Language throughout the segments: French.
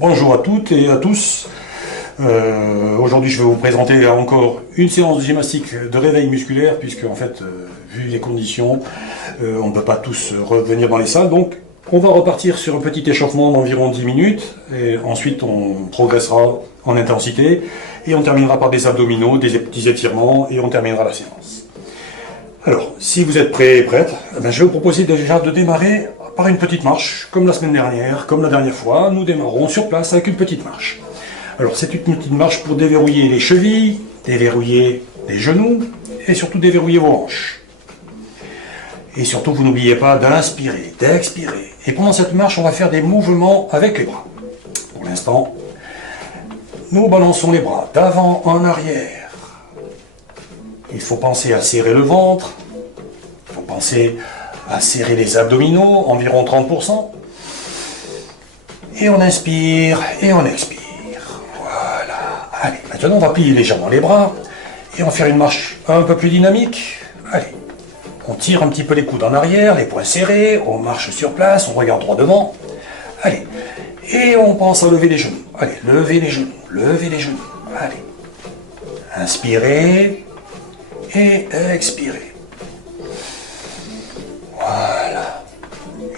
Bonjour à toutes et à tous. Aujourd'hui, je vais vous présenter encore une séance de gymnastique de réveil musculaire, puisque en fait, vu les conditions, on ne peut pas tous revenir dans les salles. Donc, on va repartir sur un petit échauffement d'environ 10 minutes, et ensuite on progressera en intensité, et on terminera par des abdominaux, des petits étirements, et on terminera la séance. Alors, si vous êtes prêts et prêtes, je vais vous proposer déjà de démarrer par une petite marche, comme la semaine dernière, comme la dernière fois. Nous démarrons sur place avec une petite marche. Alors, c'est une petite marche pour déverrouiller les chevilles, déverrouiller les genoux, et surtout déverrouiller vos hanches. Et surtout, vous n'oubliez pas d'inspirer, d'expirer. Et pendant cette marche, on va faire des mouvements avec les bras. Pour l'instant, nous balançons les bras d'avant en arrière. Il faut penser à serrer le ventre, il faut penser à serrer les abdominaux, environ 30%. Et on inspire et on expire. Voilà. Allez, maintenant on va plier légèrement les bras et on va faire une marche un peu plus dynamique. Allez, on tire un petit peu les coudes en arrière, les poings serrés, on marche sur place, on regarde droit devant. Allez, et on pense à lever les genoux. Allez, levez les genoux, levez les genoux. Allez, inspirez et expirez. Voilà.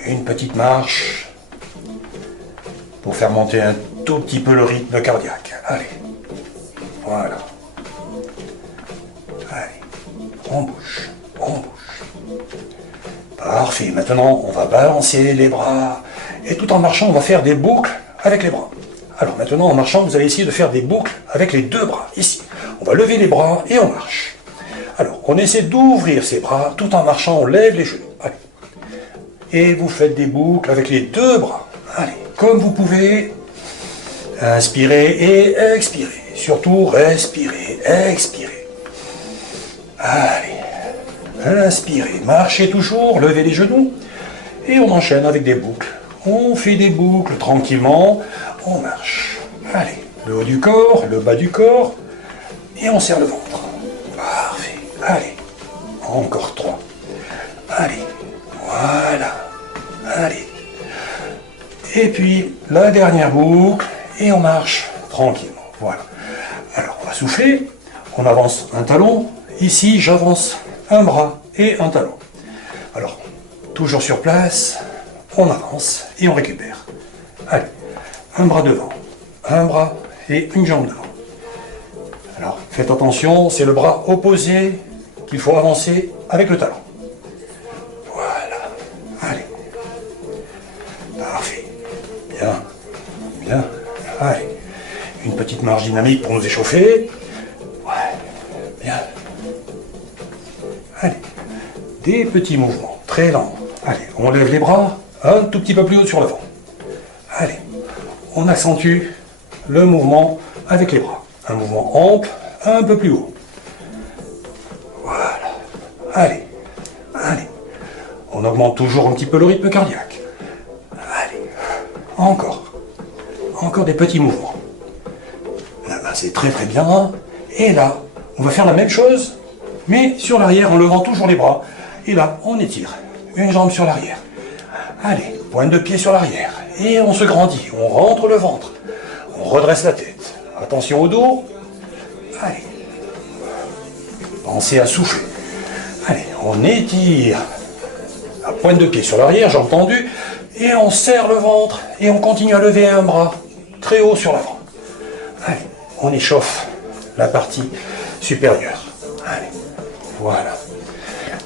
Une petite marche pour faire monter un tout petit peu le rythme cardiaque. Allez. Voilà. Allez. On bouge. On bouge. Parfait. Maintenant, on va balancer les bras. Et tout en marchant, on va faire des boucles avec les bras. Alors maintenant, en marchant, vous allez essayer de faire des boucles avec les deux bras. Ici. On va lever les bras et on marche. Alors, on essaie d'ouvrir ses bras, tout en marchant, on lève les genoux. Allez. Et vous faites des boucles avec les deux bras. Allez, comme vous pouvez. Inspirez et expirez. Surtout, respirez, expirez. Allez. Inspirez, marchez toujours, levez les genoux. Et on enchaîne avec des boucles. On fait des boucles tranquillement. On marche. Allez, le haut du corps, le bas du corps. Et on serre le ventre. Parfait. Allez, encore 3. Allez, voilà. Allez. Et puis, la dernière boucle, et on marche tranquillement. Voilà. Alors, on va souffler, on avance un talon. Ici, j'avance un bras et un talon. Alors, toujours sur place, on avance et on récupère. Allez, un bras devant, un bras et une jambe devant. Alors, faites attention, c'est le bras opposé qu'il faut avancer avec le talon. Voilà. Allez. Parfait. Bien. Bien. Allez. Une petite marche dynamique pour nous échauffer. Ouais. Bien. Allez. Des petits mouvements très lents. Allez, on lève les bras un tout petit peu plus haut sur le ventre. Allez. On accentue le mouvement avec les bras. Un mouvement ample, un peu plus haut. Voilà. Allez. Allez. On augmente toujours un petit peu le rythme cardiaque. Allez. Encore. Encore des petits mouvements. Là, c'est très très bien. Et là, on va faire la même chose, mais sur l'arrière en levant toujours les bras. Et là, on étire. Une jambe sur l'arrière. Allez. Pointe de pied sur l'arrière. Et on se grandit. On rentre le ventre. On redresse la tête. Attention au dos. Allez. Pensez à souffler. Allez, on étire. La pointe de pied sur l'arrière, jambes tendues. Et on serre le ventre. Et on continue à lever un bras très haut sur l'avant. Allez, on échauffe la partie supérieure. Allez, voilà.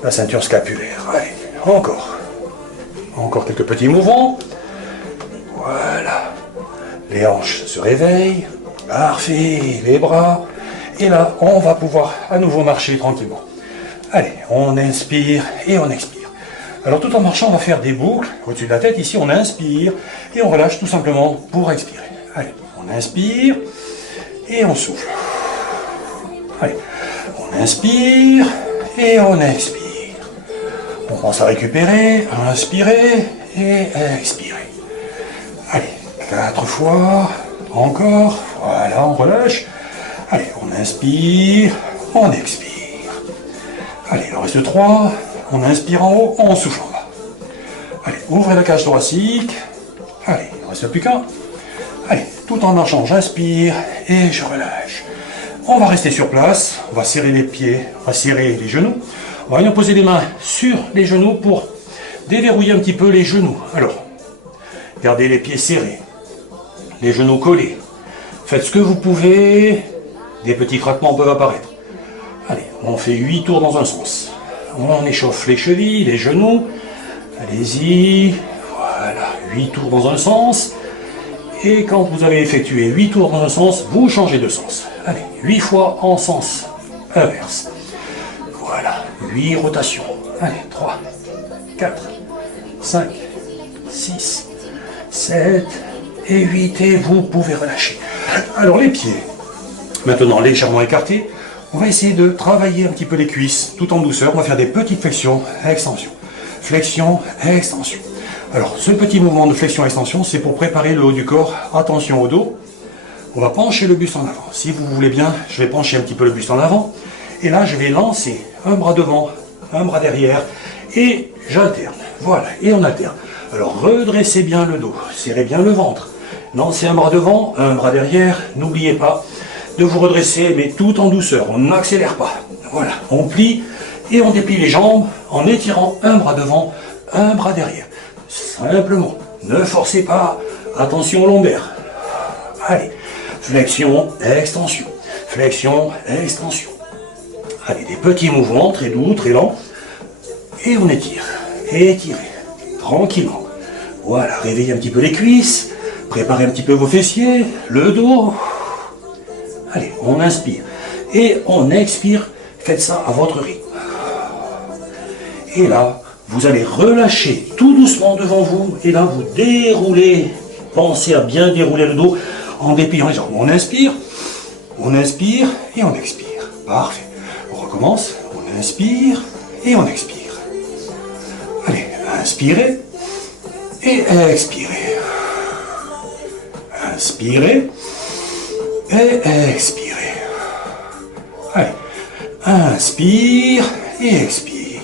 La ceinture scapulaire. Allez, encore. Encore quelques petits mouvements. Voilà. Les hanches se réveillent. Parfait. Les bras. Et là, on va pouvoir à nouveau marcher tranquillement. Allez, on inspire et on expire. Alors tout en marchant, on va faire des boucles au-dessus de la tête. Ici, on inspire et on relâche tout simplement pour expirer. Allez, on inspire et on souffle. Allez, on inspire et on expire. On pense à récupérer, à inspirer et à expirer. Allez, 4 fois, encore. Voilà, on relâche. Allez, on inspire, on expire. Allez, il en reste 3. On inspire en haut, on souffle en bas. Allez, ouvrez la cage thoracique. Allez, il ne reste plus qu'un. Allez, tout en marchant, j'inspire et je relâche. On va rester sur place, on va serrer les pieds, on va serrer les genoux. On va venir poser les mains sur les genoux pour déverrouiller un petit peu les genoux. Alors, gardez les pieds serrés, les genoux collés. Faites ce que vous pouvez, des petits craquements peuvent apparaître. Allez, on fait 8 tours dans un sens. On échauffe les chevilles, les genoux. Allez-y, voilà, 8 tours dans un sens. Et quand vous avez effectué 8 tours dans un sens, vous changez de sens. Allez, 8 fois en sens inverse. Voilà, 8 rotations. Allez, 3, 4, 5, 6, 7 et 8. Et vous pouvez relâcher. Alors les pieds, maintenant légèrement écartés. On va essayer de travailler un petit peu les cuisses, tout en douceur. On va faire des petites flexions, extensions. Flexion, extension. Alors, ce petit mouvement de flexion-extension, c'est pour préparer le haut du corps. Attention au dos. On va pencher le buste en avant. Si vous voulez bien, je vais pencher un petit peu le buste en avant. Et là, je vais lancer un bras devant, un bras derrière. Et j'alterne. Voilà, et on alterne. Alors, redressez bien le dos. Serrez bien le ventre. Lancez un bras devant, un bras derrière. N'oubliez pas de vous redresser, mais tout en douceur. On n'accélère pas. Voilà, on plie et on déplie les jambes en étirant un bras devant, un bras derrière. Simplement, ne forcez pas. Attention au lombaire. Allez, flexion, extension. Flexion, extension. Allez, des petits mouvements, très doux, très lents. Et on étire. Étirez. Tranquillement. Voilà, réveillez un petit peu les cuisses. Préparez un petit peu vos fessiers, le dos. Allez, on inspire. Et on expire. Faites ça à votre rythme. Et là, vous allez relâcher tout doucement devant vous. Et là, vous déroulez. Pensez à bien dérouler le dos en dépliant les jambes. On inspire et on expire. Parfait. On recommence. On inspire et on expire. Allez, inspirez et expirez. Inspirez et expirez. Allez, inspire et expire.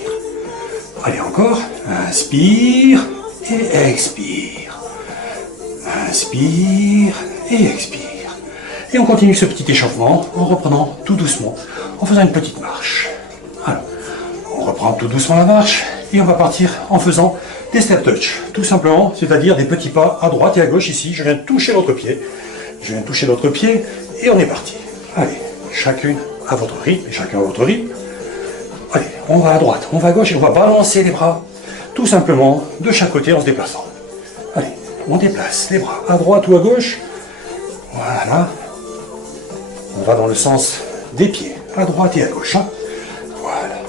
Allez, encore. Inspire et expire. Inspire et expire. Et on continue ce petit échauffement en reprenant tout doucement, en faisant une petite marche. Alors, on reprend tout doucement la marche et on va partir en faisant des step touch. Tout simplement, c'est-à-dire des petits pas à droite et à gauche ici. Je viens de toucher l'autre pied. Je viens de toucher l'autre pied et on est parti. Allez, chacune à votre rythme et chacun à votre rythme. Allez, on va à droite, on va à gauche et on va balancer les bras tout simplement de chaque côté en se déplaçant. Allez, on déplace les bras à droite ou à gauche. Voilà. On va dans le sens des pieds, à droite et à gauche. Hein. Voilà.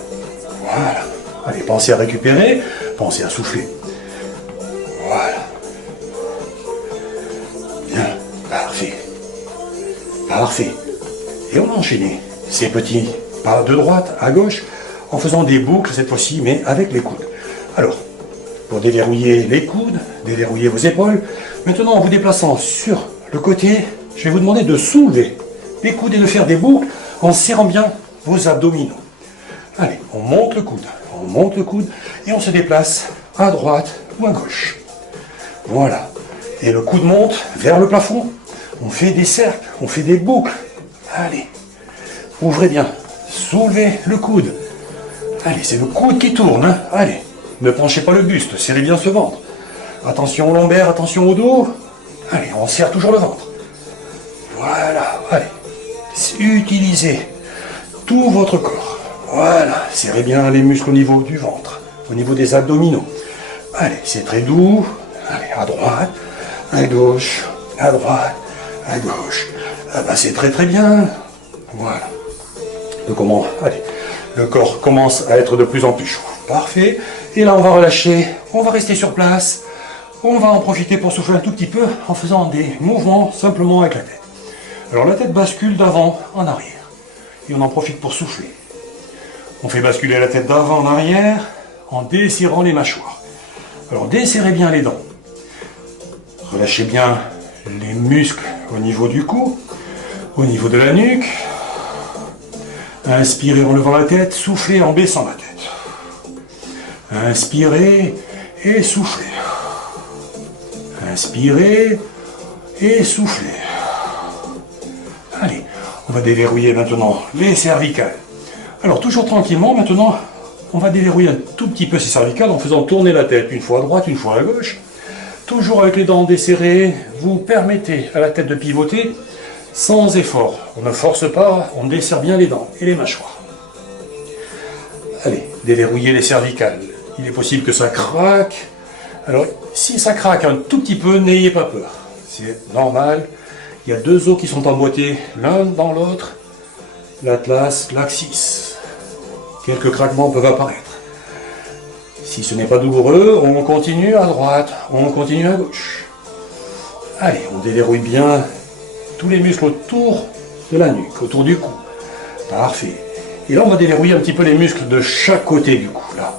Voilà. Allez, pensez à récupérer, pensez à souffler. Voilà. Bien, parfait. Parfait. Et on va enchaîner ces petits pas de droite à gauche en faisant des boucles cette fois-ci, mais avec les coudes. Alors, pour déverrouiller les coudes, déverrouiller vos épaules, maintenant en vous déplaçant sur le côté, je vais vous demander de soulever les coudes et de faire des boucles en serrant bien vos abdominaux. Allez, on monte le coude et on se déplace à droite ou à gauche. Voilà. Et le coude monte vers le plafond. On fait des cercles, on fait des boucles. Allez, ouvrez bien, soulevez le coude. Allez, c'est le coude qui tourne. Hein. Allez, ne penchez pas le buste, serrez bien ce ventre. Attention au lombaire, attention au dos. Allez, on serre toujours le ventre. Voilà, allez. Utilisez tout votre corps. Voilà, serrez bien les muscles au niveau du ventre, au niveau des abdominaux. Allez, c'est très doux. Allez, à droite, à gauche, à droite, à gauche. Ah ben, c'est très très bien. Voilà. Allez, le corps commence à être de plus en plus chaud. Parfait. Et là, on va relâcher. On va rester sur place. On va en profiter pour souffler un tout petit peu en faisant des mouvements simplement avec la tête. Alors la tête bascule d'avant en arrière. Et on en profite pour souffler. On fait basculer la tête d'avant en arrière en desserrant les mâchoires. Alors desserrez bien les dents. Relâchez bien les muscles au niveau du cou, au niveau de la nuque. Inspirez en levant la tête, soufflez en baissant la tête. Inspirez et soufflez. Inspirez et soufflez. Allez, on va déverrouiller maintenant les cervicales. Alors toujours tranquillement, maintenant, on va déverrouiller un tout petit peu ces cervicales en faisant tourner la tête une fois à droite, une fois à gauche. Toujours avec les dents desserrées, vous permettez à la tête de pivoter sans effort. On ne force pas, on desserre bien les dents et les mâchoires. Allez, déverrouillez les cervicales. Il est possible que ça craque. Alors, si ça craque un tout petit peu, n'ayez pas peur. C'est normal. Il y a deux os qui sont emboîtés l'un dans l'autre. L'atlas, l'axis. Quelques craquements peuvent apparaître. Si ce n'est pas douloureux, on continue à droite, on continue à gauche. Allez, on déverrouille bien tous les muscles autour de la nuque, autour du cou. Parfait. Et là, on va déverrouiller un petit peu les muscles de chaque côté du cou. Là.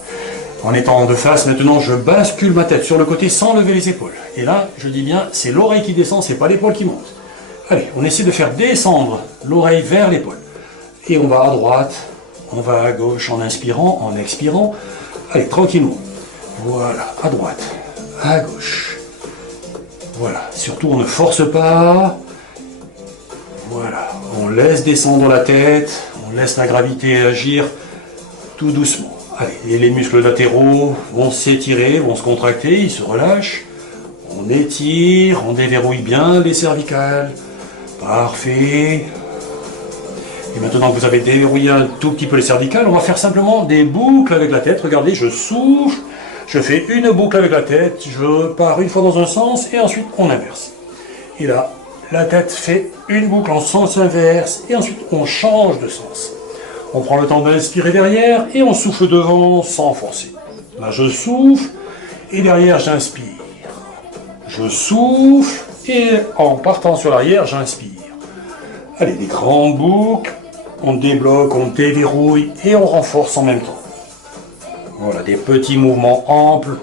En étant de face, maintenant, je bascule ma tête sur le côté sans lever les épaules. Et là, je dis bien, c'est l'oreille qui descend, c'est pas l'épaule qui monte. Allez, on essaie de faire descendre l'oreille vers l'épaule. Et on va à droite, on va à gauche en inspirant, en expirant. Allez, tranquillement. Voilà, à droite, à gauche. Voilà, surtout on ne force pas. Voilà, on laisse descendre la tête, on laisse la gravité agir tout doucement. Allez, et les muscles latéraux vont s'étirer, vont se contracter, ils se relâchent. On étire, on déverrouille bien les cervicales. Parfait. Et maintenant que vous avez déverrouillé un tout petit peu les cervicales, on va faire simplement des boucles avec la tête. Regardez, je souffle, je fais une boucle avec la tête, je pars une fois dans un sens et ensuite on inverse. Et là, la tête fait une boucle en sens inverse et ensuite on change de sens. On prend le temps d'inspirer derrière et on souffle devant sans forcer. Là, je souffle et derrière j'inspire. Je souffle et en partant sur l'arrière, j'inspire. Allez, des grandes boucles. On débloque, on déverrouille et on renforce en même temps. Voilà, des petits mouvements amples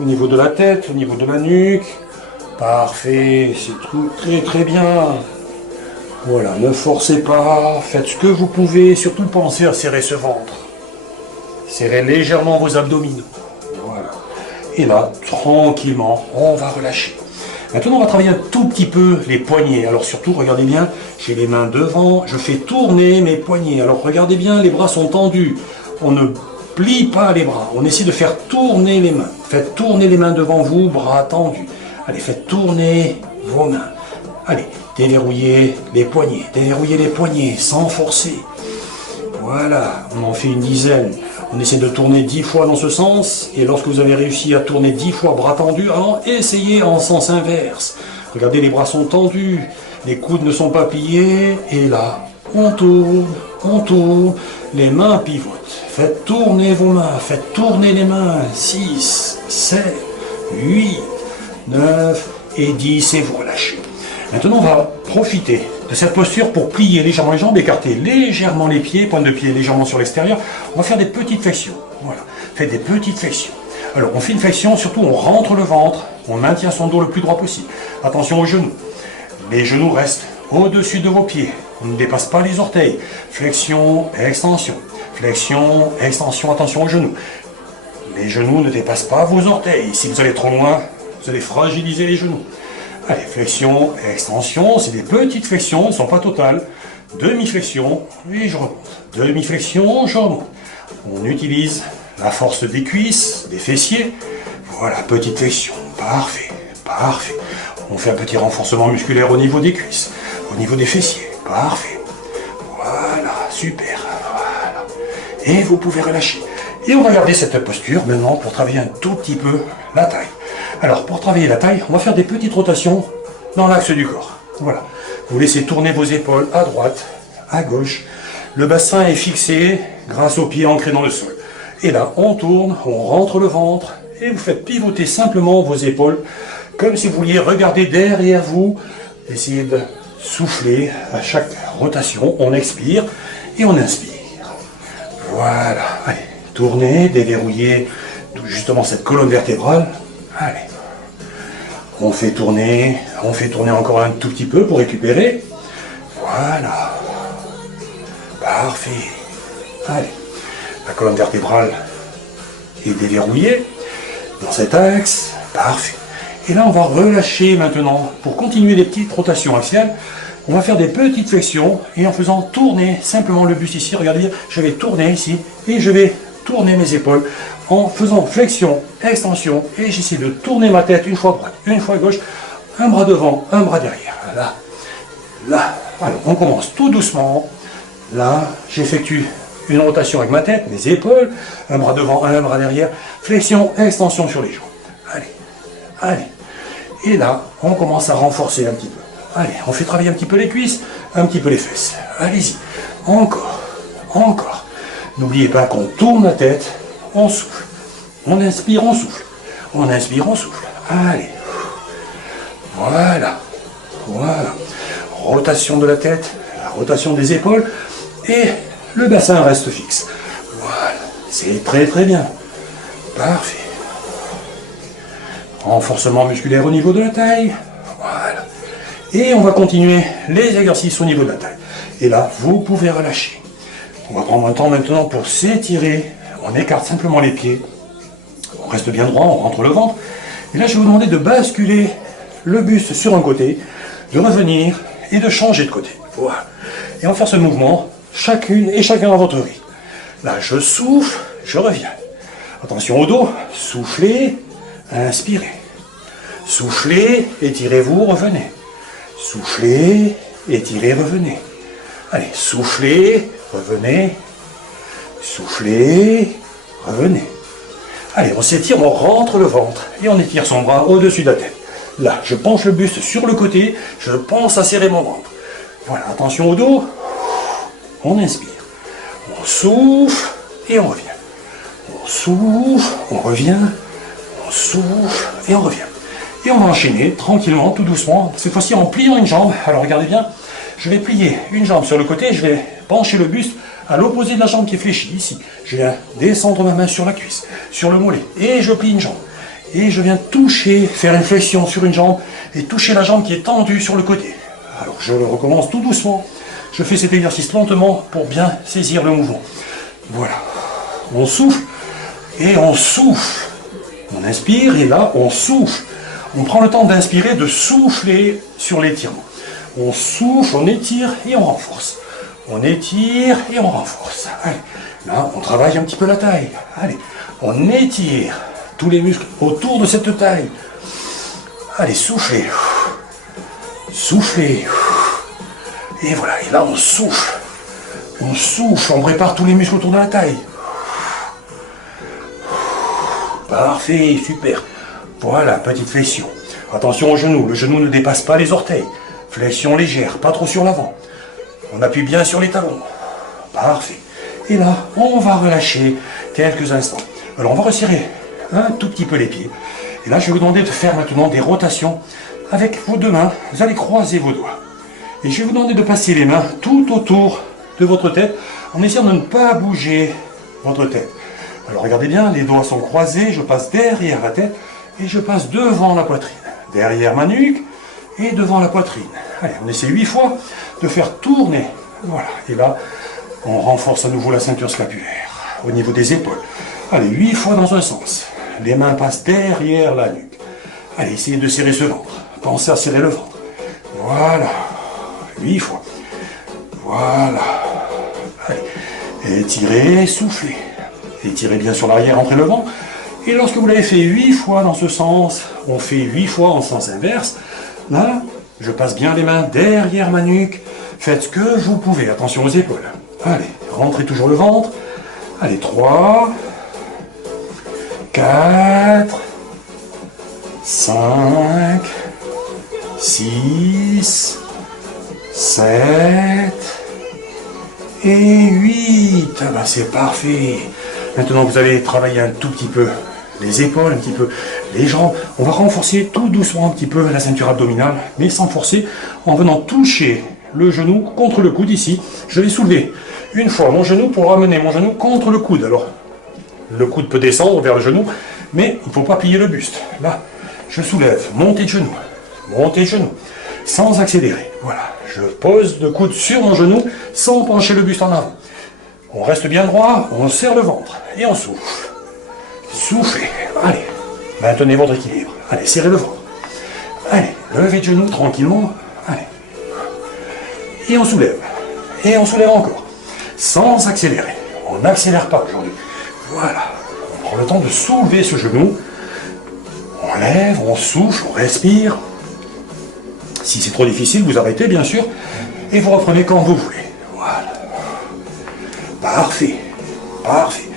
au niveau de la tête, au niveau de la nuque. Parfait, c'est très très bien. Voilà, ne forcez pas, faites ce que vous pouvez, surtout pensez à serrer ce ventre. Serrez légèrement vos abdominaux. Voilà. Et là, tranquillement, on va relâcher. Maintenant, on va travailler un tout petit peu les poignets. Alors surtout, regardez bien, j'ai les mains devant, je fais tourner mes poignets. Alors regardez bien, les bras sont tendus. On ne plie pas les bras, on essaie de faire tourner les mains. Faites tourner les mains devant vous, bras tendus. Allez, faites tourner vos mains. Allez, déverrouillez les poignets sans forcer. Voilà, on en fait une dizaine. On essaie de tourner 10 fois dans ce sens, et lorsque vous avez réussi à tourner 10 fois bras tendus, alors essayez en sens inverse. Regardez, les bras sont tendus, les coudes ne sont pas pliés, et là, on tourne, les mains pivotent. Faites tourner vos mains, faites tourner les mains. 6, 7, 8, 9 et 10, et vous relâchez. Maintenant, on va profiter de cette posture pour plier légèrement les jambes, écarter légèrement les pieds, pointe de pied légèrement sur l'extérieur. On va faire des petites flexions. Voilà, faites des petites flexions. Alors, on fait une flexion, surtout on rentre le ventre, on maintient son dos le plus droit possible. Attention aux genoux. Les genoux restent au-dessus de vos pieds. On ne dépasse pas les orteils. Flexion, extension. Flexion, extension, attention aux genoux. Les genoux ne dépassent pas vos orteils. Si vous allez trop loin, vous allez fragiliser les genoux. Allez, flexion, extension, c'est des petites flexions, elles ne sont pas totales. Demi-flexion, et je remonte. Demi-flexion, je remonte. On utilise la force des cuisses, des fessiers. Voilà, petite flexion. Parfait, parfait. On fait un petit renforcement musculaire au niveau des cuisses, au niveau des fessiers. Parfait. Voilà, super. Voilà. Et vous pouvez relâcher. Et on va garder cette posture maintenant pour travailler un tout petit peu la taille. Alors, pour travailler la taille, on va faire des petites rotations dans l'axe du corps. Voilà. Vous laissez tourner vos épaules à droite, à gauche. Le bassin est fixé grâce aux pieds ancrés dans le sol. Et là, on tourne, on rentre le ventre et vous faites pivoter simplement vos épaules comme si vous vouliez regarder derrière vous. Essayez de souffler à chaque rotation. On expire et on inspire. Voilà. Allez, tournez, déverrouillez justement cette colonne vertébrale. Allez. On fait tourner encore un tout petit peu pour récupérer. Voilà. Parfait. Allez. La colonne vertébrale est déverrouillée dans cet axe. Parfait. Et là, on va relâcher maintenant. Pour continuer les petites rotations axiales, on va faire des petites flexions et en faisant tourner simplement le buste ici. Regardez, je vais tourner ici et je vais tourner mes épaules en faisant flexion, extension et j'essaie de tourner ma tête une fois à droite, une fois à gauche, un bras devant, un bras derrière. Là, là. Alors, on commence tout doucement. Là, j'effectue une rotation avec ma tête, mes épaules, un bras devant, un bras derrière, flexion, extension sur les jambes. Allez, allez. Et là, on commence à renforcer un petit peu. Allez, on fait travailler un petit peu les cuisses, un petit peu les fesses. Allez-y. Encore, encore. N'oubliez pas qu'on tourne la tête, on souffle. On inspire, on souffle. On inspire, on souffle. Allez. Voilà. Voilà. Rotation de la tête, la rotation des épaules et le bassin reste fixe. Voilà. C'est très très bien. Parfait. Renforcement musculaire au niveau de la taille. Voilà. Et on va continuer les exercices au niveau de la taille. Et là, vous pouvez relâcher. On va prendre un temps maintenant pour s'étirer. On écarte simplement les pieds. On reste bien droit, on rentre le ventre. Et là, je vais vous demander de basculer le buste sur un côté, de revenir et de changer de côté. Voilà. Et on va faire ce mouvement, chacune et chacun à votre rythme. Là, je souffle, je reviens. Attention au dos, soufflez, inspirez. Soufflez, étirez-vous, revenez. Soufflez, étirez, revenez. Allez, soufflez, revenez. Soufflez, revenez. Allez, on s'étire, on rentre le ventre et on étire son bras au-dessus de la tête. Là, je penche le buste sur le côté, je pense à serrer mon ventre. Voilà, attention au dos. On inspire. On souffle et on revient. On souffle, on revient. On souffle et on revient. Et on va enchaîner tranquillement, tout doucement, cette fois-ci en pliant une jambe. Alors regardez bien, je vais plier une jambe sur le côté, je vais pencher le buste à l'opposé de la jambe qui est fléchie, ici. Je viens descendre ma main sur la cuisse, sur le mollet, et je plie une jambe. Et je viens toucher, faire une flexion sur une jambe, et toucher la jambe qui est tendue sur le côté. Alors je recommence tout doucement, je fais cet exercice lentement pour bien saisir le mouvement. Voilà, on souffle, et on souffle. On inspire, et là, on souffle. On prend le temps d'inspirer, de souffler sur l'étirement. On souffle, on étire et on renforce. On étire et on renforce. Allez, là, on travaille un petit peu la taille. Allez, on étire tous les muscles autour de cette taille. Allez, soufflez. Soufflez. Et voilà, et là, on souffle. On souffle, on prépare tous les muscles autour de la taille. Parfait, super. Voilà, petite flexion. Attention au genou, le genou ne dépasse pas les orteils. Flexion légère, pas trop sur l'avant. On appuie bien sur les talons. Parfait. Et là, on va relâcher quelques instants. Alors, on va resserrer un tout petit peu les pieds. Et là, je vais vous demander de faire maintenant des rotations avec vos deux mains. Vous allez croiser vos doigts. Et je vais vous demander de passer les mains tout autour de votre tête en essayant de ne pas bouger votre tête. Alors, regardez bien, les doigts sont croisés. Je passe derrière la tête et je passe devant la poitrine. Derrière ma nuque et devant la poitrine. Allez, on essaie 8 fois de faire tourner. Voilà. Et là, on renforce à nouveau la ceinture scapulaire au niveau des épaules. Allez, 8 fois dans un sens. Les mains passent derrière la nuque. Allez, essayez de serrer ce ventre. Pensez à serrer le ventre. Voilà. 8 fois. Voilà. Allez. Étirez, soufflez. Étirez bien sur l'arrière, entrez le vent. Et lorsque vous l'avez fait 8 fois dans ce sens, on fait 8 fois en sens inverse. Là, je passe bien les mains derrière ma nuque. Faites ce que vous pouvez. Attention aux épaules. Allez, rentrez toujours le ventre. Allez, 3, 4, 5, 6, 7 et 8. Ah ben, c'est parfait. Maintenant, vous allez travailler un tout petit peu les épaules, un petit peu les jambes. On va renforcer tout doucement un petit peu la ceinture abdominale, mais sans forcer, en venant toucher le genou contre le coude ici. Je vais soulever une fois mon genou pour ramener mon genou contre le coude. Alors, le coude peut descendre vers le genou, mais il ne faut pas plier le buste. Là, je soulève, montée de genou, sans accélérer. Voilà, je pose le coude sur mon genou sans pencher le buste en avant. On reste bien droit, on serre le ventre et on souffle. Soufflez, allez, maintenez votre équilibre. Allez, serrez le ventre. Levez de genoux tranquillement. Allez. Et on soulève. Et on soulève encore. Sans accélérer. On n'accélère pas aujourd'hui. Voilà. On prend le temps de soulever ce genou. On lève, on souffle, on respire. Si c'est trop difficile, vous arrêtez bien sûr. Et vous reprenez quand vous voulez. Voilà. Parfait. Parfait.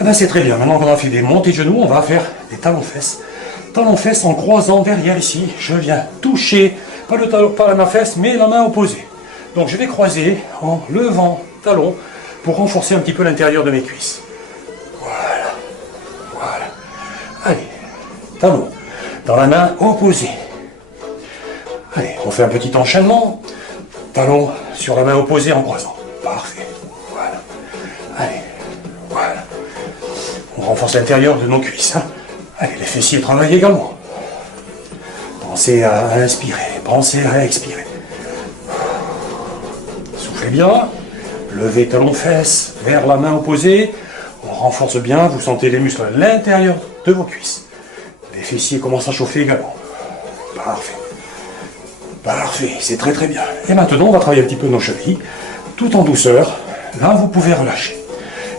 Eh ben, c'est très bien. Maintenant qu'on a fait des montées de genoux, on va faire des talons-fesses. Talons-fesses en croisant derrière ici. Je viens toucher, pas le talon, pas la main fesse, mais la main opposée. Donc je vais croiser en levant talon pour renforcer un petit peu l'intérieur de mes cuisses. Voilà. Voilà. Allez. Talon dans la main opposée. Allez, on fait un petit enchaînement. Talon sur la main opposée en croisant. Parfait. Voilà. Allez. Voilà. On renforce l'intérieur de nos cuisses. Hein. Allez, les fessiers travaillent également. Pensez à inspirer, pensez à expirer. Soufflez bien. Levez talon-fesses vers la main opposée. On renforce bien, vous sentez les muscles à l'intérieur de vos cuisses. Les fessiers commencent à chauffer également. Parfait. Parfait, c'est très très bien. Et maintenant, on va travailler un petit peu nos chevilles, tout en douceur. Là, vous pouvez relâcher.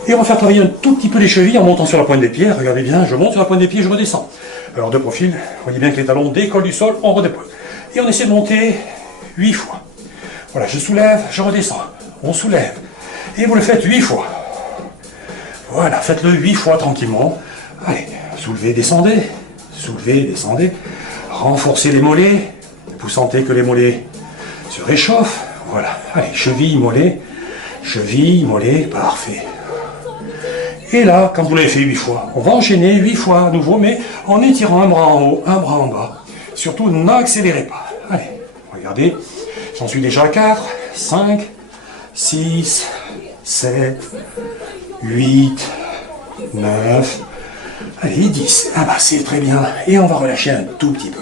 Et on va faire travailler un tout petit peu les chevilles en montant sur la pointe des pieds. Regardez bien, je monte sur la pointe des pieds, je redescends. Alors de profil, vous voyez bien que les talons décollent du sol, on redépose. Et on essaie de monter 8 fois. Voilà, je soulève, je redescends. On soulève. Et vous le faites 8 fois. Voilà, faites-le 8 fois tranquillement. Allez, soulevez, descendez. Soulevez, descendez. Renforcez les mollets. Vous sentez que les mollets se réchauffent. Voilà. Allez, cheville, mollet. Cheville, mollet. Parfait. Et là, quand vous l'avez fait 8 fois, on va enchaîner 8 fois à nouveau, mais en étirant un bras en haut, un bras en bas. Surtout, n'accélérez pas. Allez, regardez. J'en suis déjà à 4, 5, 6, 7, 8, 9, allez, 10. Ah bah, c'est très bien. Et on va relâcher un tout petit peu.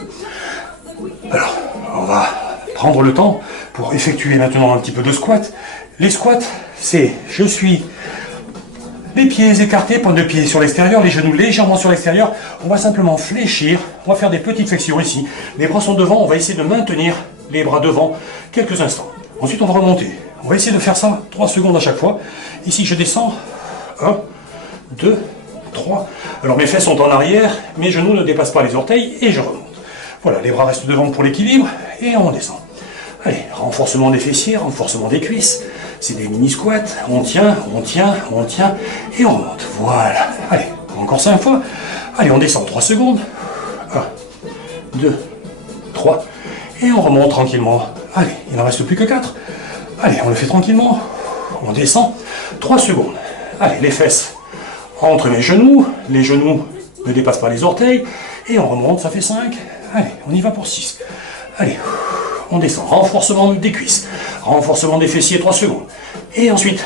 Alors, on va prendre le temps pour effectuer maintenant un petit peu de squat. Les squats, c'est je suis les pieds écartés, pointe de pied sur l'extérieur, les genoux légèrement sur l'extérieur. On va simplement fléchir, on va faire des petites flexions ici. Les bras sont devant, on va essayer de maintenir les bras devant quelques instants. Ensuite, on va remonter. On va essayer de faire ça 3 secondes à chaque fois. Ici, je descends. 1, 2, 3. Alors, mes fesses sont en arrière, mes genoux ne dépassent pas les orteils et je remonte. Voilà, les bras restent devant pour l'équilibre et on descend. Allez, renforcement des fessiers, renforcement des cuisses. C'est des mini-squats. On tient, on tient, on tient et on remonte. Voilà. Allez, encore 5 fois. Allez, on descend 3 secondes. 1, 2, 3. Et on remonte tranquillement. Allez, il n'en reste plus que 4. Allez, on le fait tranquillement. On descend 3 secondes. Allez, les fesses entre mes genoux. Les genoux ne dépassent pas les orteils. Et on remonte, ça fait 5. Allez, on y va pour 6. Allez, on descend. Renforcement des cuisses. Renforcement des fessiers, 3 secondes. Et ensuite,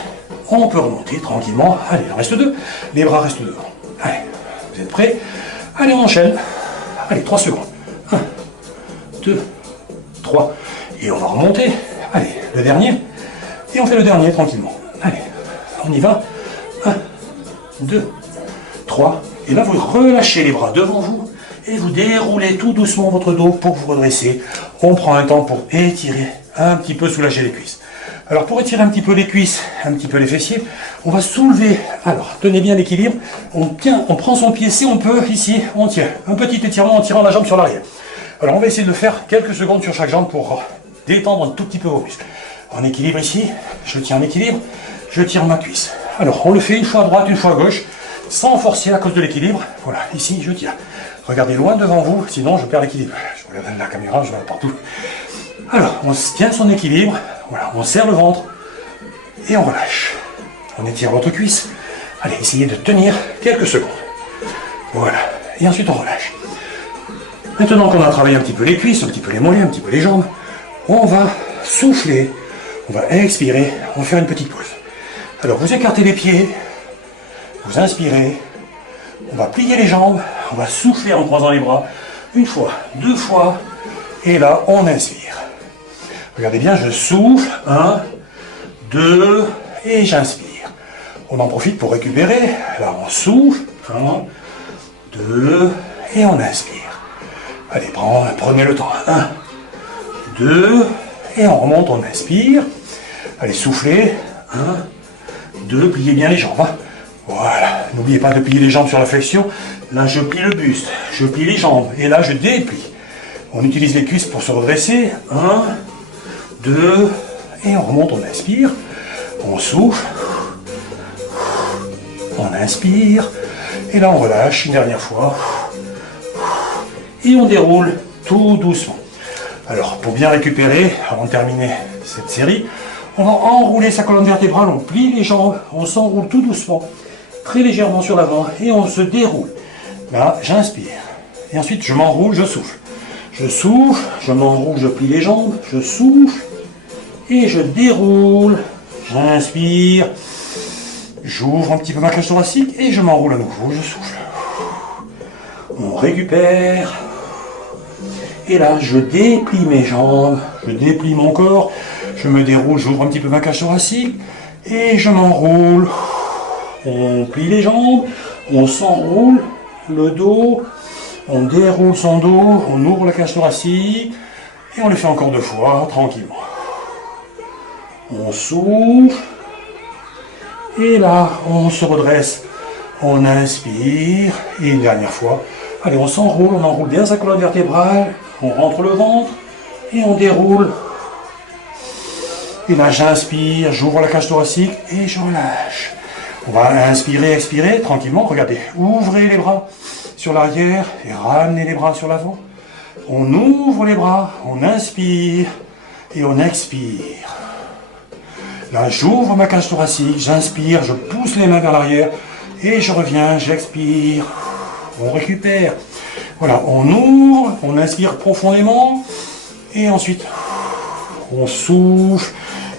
on peut remonter tranquillement. Allez, il en reste 2. Les bras restent devant. Allez, vous êtes prêts? Allez, on enchaîne. Allez, 3 secondes. 1, 2, 3. Et on va remonter. Allez, le dernier. Et on fait le dernier tranquillement. Allez, on y va. 1, 2, 3. Et là, vous relâchez les bras devant vous. Et vous déroulez tout doucement votre dos pour vous redresser. On prend un temps pour étirer, un petit peu soulager les cuisses. Alors pour étirer un petit peu les cuisses, un petit peu les fessiers, on va soulever. Alors tenez bien l'équilibre. On tient, on prend son pied si on peut, ici, on tient. Un petit étirement en tirant la jambe sur l'arrière. Alors on va essayer de faire quelques secondes sur chaque jambe pour détendre un tout petit peu vos muscles. En équilibre ici, je tiens en équilibre, je tire ma cuisse. Alors on le fait une fois à droite, une fois à gauche, sans forcer à cause de l'équilibre. Voilà, ici je tire. Regardez loin devant vous, sinon je perds l'équilibre. Je regarde la caméra, je vais partout. Alors, on tient son équilibre, voilà, on serre le ventre et on relâche. On étire votre cuisse. Allez, essayez de tenir quelques secondes. Voilà, et ensuite on relâche. Maintenant qu'on a travaillé un petit peu les cuisses, un petit peu les mollets, un petit peu les jambes, on va souffler, on va expirer, on va faire une petite pause. Alors, vous écartez les pieds, vous inspirez, on va plier les jambes, on va souffler en croisant les bras, une fois, 2 fois, et là, on inspire. Regardez bien, je souffle, 1, 2, et j'inspire. On en profite pour récupérer, là on souffle, 1, 2, et on inspire. Allez, prenez le temps, 1, 2, et on remonte, on inspire. Allez, soufflez. 1, 2, pliez bien les jambes. Hein. Voilà, n'oubliez pas de plier les jambes sur la flexion. Là, je plie le buste, je plie les jambes, et là, je déplie. On utilise les cuisses pour se redresser. 1, 2, et on remonte, on inspire. On souffle. On inspire. Et là, on relâche une dernière fois. Et on déroule tout doucement. Alors, pour bien récupérer, avant de terminer cette série, on va enrouler sa colonne vertébrale, on plie les jambes, on s'enroule tout doucement, très légèrement sur l'avant, et on se déroule. Là, j'inspire. Et ensuite, je m'enroule, je souffle. Je souffle, je m'enroule, je plie les jambes, je souffle, et je déroule. J'inspire, j'ouvre un petit peu ma cage thoracique, et je m'enroule à nouveau, je souffle. On récupère. Et là, je déplie mes jambes, je déplie mon corps, je me déroule, j'ouvre un petit peu ma cage thoracique, et je m'enroule. On plie les jambes, on s'enroule le dos, on déroule son dos, on ouvre la cage thoracique, et on le fait encore 2 fois, tranquillement. On souffle, et là, on se redresse, on inspire, et une dernière fois. Allez, on s'enroule, on enroule bien sa colonne vertébrale, on rentre le ventre, et on déroule. Et là, j'inspire, j'ouvre la cage thoracique, et je relâche. On va inspirer, expirer, tranquillement, regardez, ouvrez les bras sur l'arrière, et ramenez les bras sur l'avant. On ouvre les bras, on inspire, et on expire. Là, j'ouvre ma cage thoracique, j'inspire, je pousse les mains vers l'arrière, et je reviens, j'expire. On récupère. Voilà, on ouvre, on inspire profondément, et ensuite, on souffle,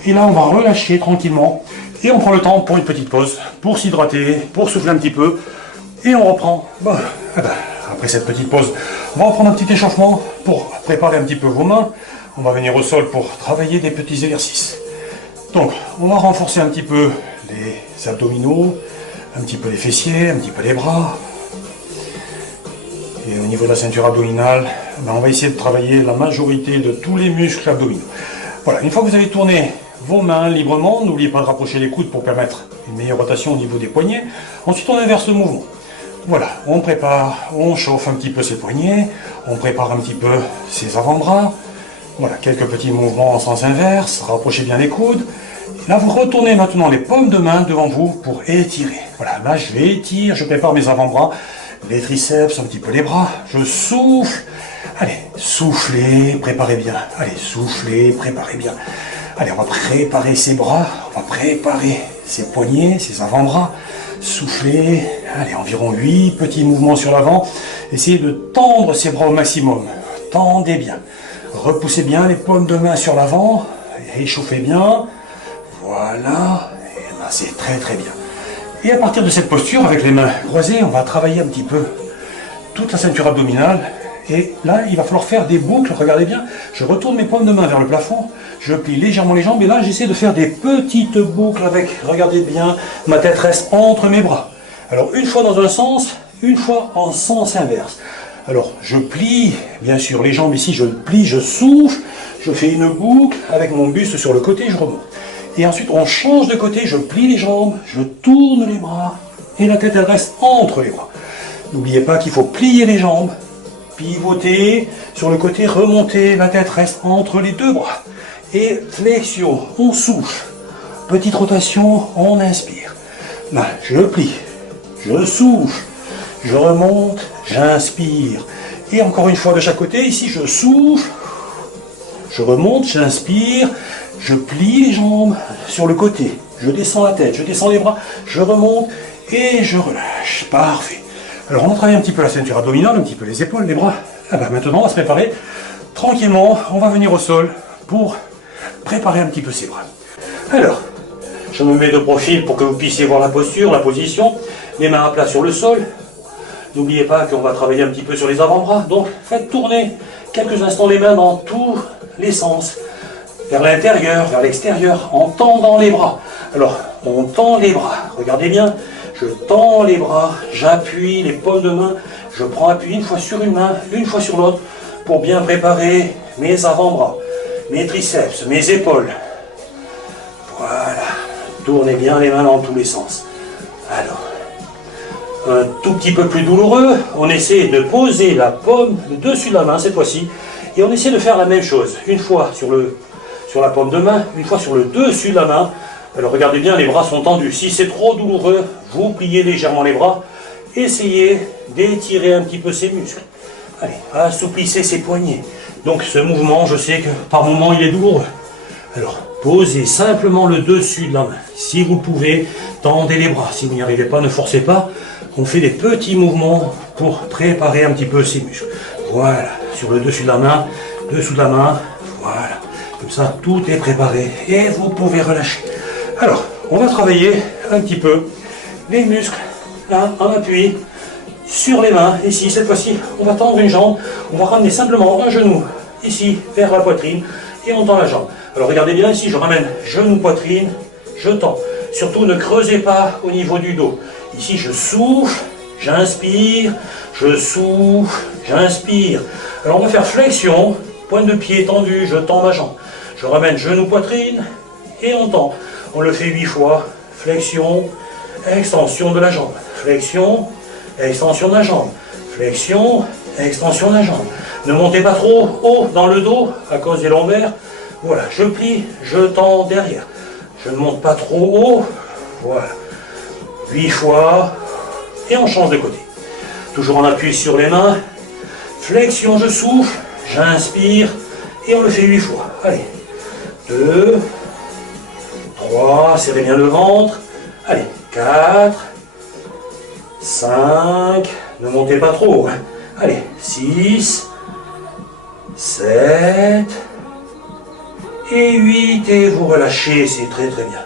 et là, on va relâcher tranquillement, et on prend le temps pour une petite pause, pour s'hydrater, pour souffler un petit peu, et on reprend. Bon, après cette petite pause, on va reprendre un petit échauffement pour préparer un petit peu vos mains. On va venir au sol pour travailler des petits exercices. Donc, on va renforcer un petit peu les abdominaux, un petit peu les fessiers, un petit peu les bras. Et au niveau de la ceinture abdominale, on va essayer de travailler la majorité de tous les muscles abdominaux. Voilà, une fois que vous avez tourné vos mains librement, n'oubliez pas de rapprocher les coudes pour permettre une meilleure rotation au niveau des poignets. Ensuite, on inverse le mouvement. Voilà, on prépare, on chauffe un petit peu ses poignets, on prépare un petit peu ses avant-bras. Voilà, quelques petits mouvements en sens inverse, rapprochez bien les coudes. Là, vous retournez maintenant les paumes de main devant vous pour étirer. Voilà, là, je vais étirer, je prépare mes avant-bras, les triceps, un petit peu les bras. Je souffle. Allez, soufflez, préparez bien. Allez, soufflez, préparez bien. Allez, on va préparer ses bras, on va préparer ses poignets, ses avant-bras. Soufflez. Allez, environ 8 petits mouvements sur l'avant. Essayez de tendre ses bras au maximum. Tendez bien. Repoussez bien les paumes de main sur l'avant. Réchauffez bien. Voilà. Et là, c'est très très bien. Et à partir de cette posture, avec les mains croisées, on va travailler un petit peu toute la ceinture abdominale. Et là, il va falloir faire des boucles. Regardez bien. Je retourne mes paumes de main vers le plafond. Je plie légèrement les jambes. Et là, j'essaie de faire des petites boucles avec, regardez bien, ma tête reste entre mes bras. Alors, une fois dans un sens, une fois en sens inverse. Alors, je plie, bien sûr, les jambes ici, je plie, je souffle, je fais une boucle avec mon buste sur le côté, je remonte. Et ensuite, on change de côté, je plie les jambes, je tourne les bras, et la tête, elle reste entre les bras. N'oubliez pas qu'il faut plier les jambes, pivoter, sur le côté, remonter, la tête reste entre les 2 bras. Et flexion, on souffle. Petite rotation, on inspire. Là, je plie, je souffle, je remonte, j'inspire. Et encore une fois de chaque côté, ici je souffle, je remonte, j'inspire, je plie les jambes sur le côté, je descends la tête, je descends les bras, je remonte et je relâche. Parfait. Alors on a travaillé un petit peu la ceinture abdominale, un petit peu les épaules, les bras. Maintenant on va se préparer tranquillement, on va venir au sol pour préparer un petit peu ses bras. Alors, je me mets de profil pour que vous puissiez voir la posture, la position, les mains à plat sur le sol. N'oubliez pas qu'on va travailler un petit peu sur les avant-bras, donc faites tourner quelques instants les mains dans tous les sens, vers l'intérieur, vers l'extérieur, en tendant les bras. Alors, on tend les bras, regardez bien, je tends les bras, j'appuie les paumes de main, je prends appui une fois sur une main, une fois sur l'autre, pour bien préparer mes avant-bras. mes triceps, mes épaules. Voilà. Tournez bien les mains dans tous les sens. Alors, un tout petit peu plus douloureux, on essaie de poser la paume, le dessus de la main cette fois-ci, et on essaie de faire la même chose. Une fois sur la paume de main, une fois sur le dessus de la main. Alors regardez bien, les bras sont tendus. Si c'est trop douloureux, vous pliez légèrement les bras. Essayez d'étirer un petit peu ces muscles. Allez, assouplissez ces poignets. Donc ce mouvement, je sais que par moment il est douloureux. Alors, posez simplement le dessus de la main. Si vous le pouvez, tendez les bras. Si vous n'y arrivez pas, ne forcez pas. On fait des petits mouvements pour préparer un petit peu ces muscles. Voilà, sur le dessus de la main, dessous de la main, voilà. Comme ça, tout est préparé et vous pouvez relâcher. Alors, on va travailler un petit peu les muscles, là, en appui, sur les mains. Ici, cette fois-ci, on va tendre une jambe. On va ramener simplement un genou, ici, vers la poitrine, et on tend la jambe. Alors, regardez bien ici, je ramène genou, poitrine, je tends. Surtout, ne creusez pas au niveau du dos. Ici, je souffle, j'inspire, je souffle, j'inspire. Alors, on va faire flexion, pointe de pied tendue, je tends ma jambe. Je ramène genou, poitrine, et on tend. On le fait 8 fois. Flexion, extension de la jambe. Flexion, extension de la jambe. Flexion, extension de la jambe. Ne montez pas trop haut dans le dos à cause des lombaires. Voilà, je plie, je tends derrière. Je ne monte pas trop haut. Voilà. 8 fois. Et on change de côté. Toujours en appui sur les mains. Flexion, je souffle. J'inspire. Et on le fait 8 fois. Allez. 2. 3. Serrez bien le ventre. Allez. 4. 5. Ne montez pas trop haut. Allez. 6. 7. Et 8. Et vous relâchez. C'est très très bien.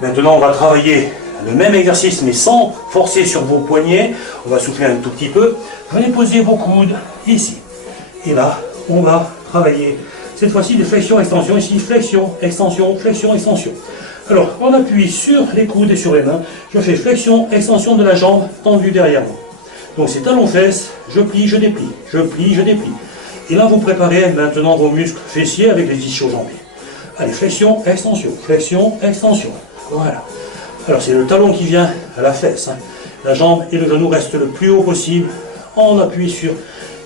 Maintenant, on va travailler le même exercice, mais sans forcer sur vos poignets. On va souffler un tout petit peu. Venez poser vos coudes ici. Et là, on va travailler cette fois-ci des flexions-extensions. Ici, flexion, extension, flexion, extension. Alors, on appuie sur les coudes et sur les mains. Je fais flexion, extension de la jambe tendue derrière moi. Donc, c'est talons-fesses. Je plie, je déplie. Je plie, je déplie. Et là, vous préparez maintenant vos muscles fessiers avec les ischio-jambiers. Allez, flexion, extension. Voilà. Alors c'est le talon qui vient à la fesse. La jambe et le genou restent le plus haut possible. On appuie sur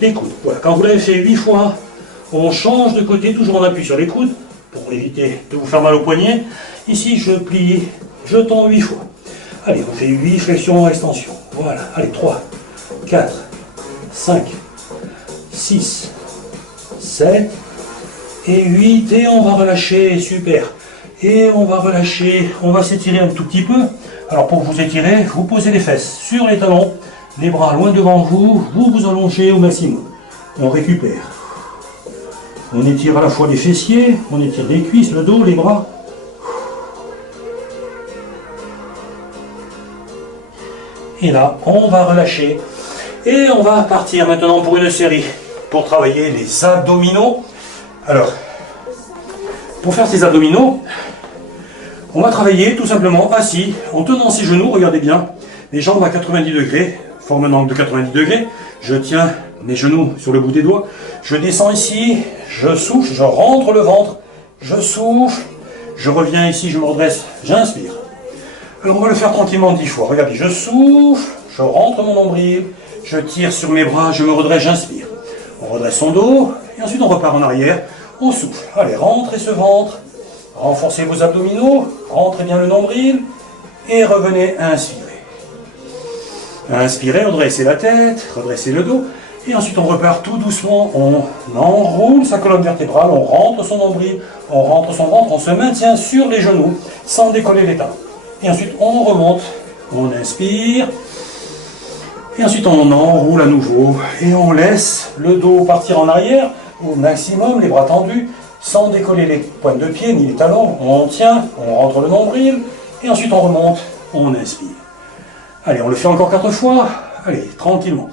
les coudes. Voilà. Quand vous l'avez fait 8 fois, on change de côté, toujours en appui sur les coudes, pour éviter de vous faire mal au poignet. Ici, je plie, je tends 8 fois. Allez, on fait 8 flexions, extensions. Voilà. Allez, 3, 4, 5, 6, 7 et 8. Et on va relâcher. Super. Et on va relâcher, on va s'étirer un tout petit peu. Alors pour vous étirer, vous posez les fesses sur les talons, les bras loin devant vous, vous vous allongez au maximum. On récupère. On étire à la fois les fessiers, on étire les cuisses, le dos, les bras. Et là, on va relâcher. Et on va partir maintenant pour une série, pour travailler les abdominaux. Alors, pour faire ces abdominaux, on va travailler tout simplement assis, en tenant ses genoux, regardez bien, les jambes à 90 degrés, forme un angle de 90 degrés, je tiens mes genoux sur le bout des doigts, je descends ici, je souffle, je rentre le ventre, je souffle, je reviens ici, je me redresse, j'inspire. Alors on va le faire tranquillement 10 fois, regardez, je souffle, je rentre mon nombril, je tire sur mes bras, je me redresse, j'inspire. On redresse son dos, et ensuite on repart en arrière, on souffle. Allez, rentrez ce ventre, renforcez vos abdominaux, rentrez bien le nombril, et revenez inspirer. Inspirez, redressez la tête, redressez le dos, et ensuite on repart tout doucement, on enroule sa colonne vertébrale, on rentre son nombril, on rentre son ventre, on se maintient sur les genoux, sans décoller les talons. Et ensuite on remonte, on inspire, et ensuite on enroule à nouveau, et on laisse le dos partir en arrière, au maximum, les bras tendus, sans décoller les pointes de pied ni les talons. On tient, on rentre le nombril, et ensuite on remonte, on inspire. Allez, on le fait encore 4 fois. Allez, tranquillement.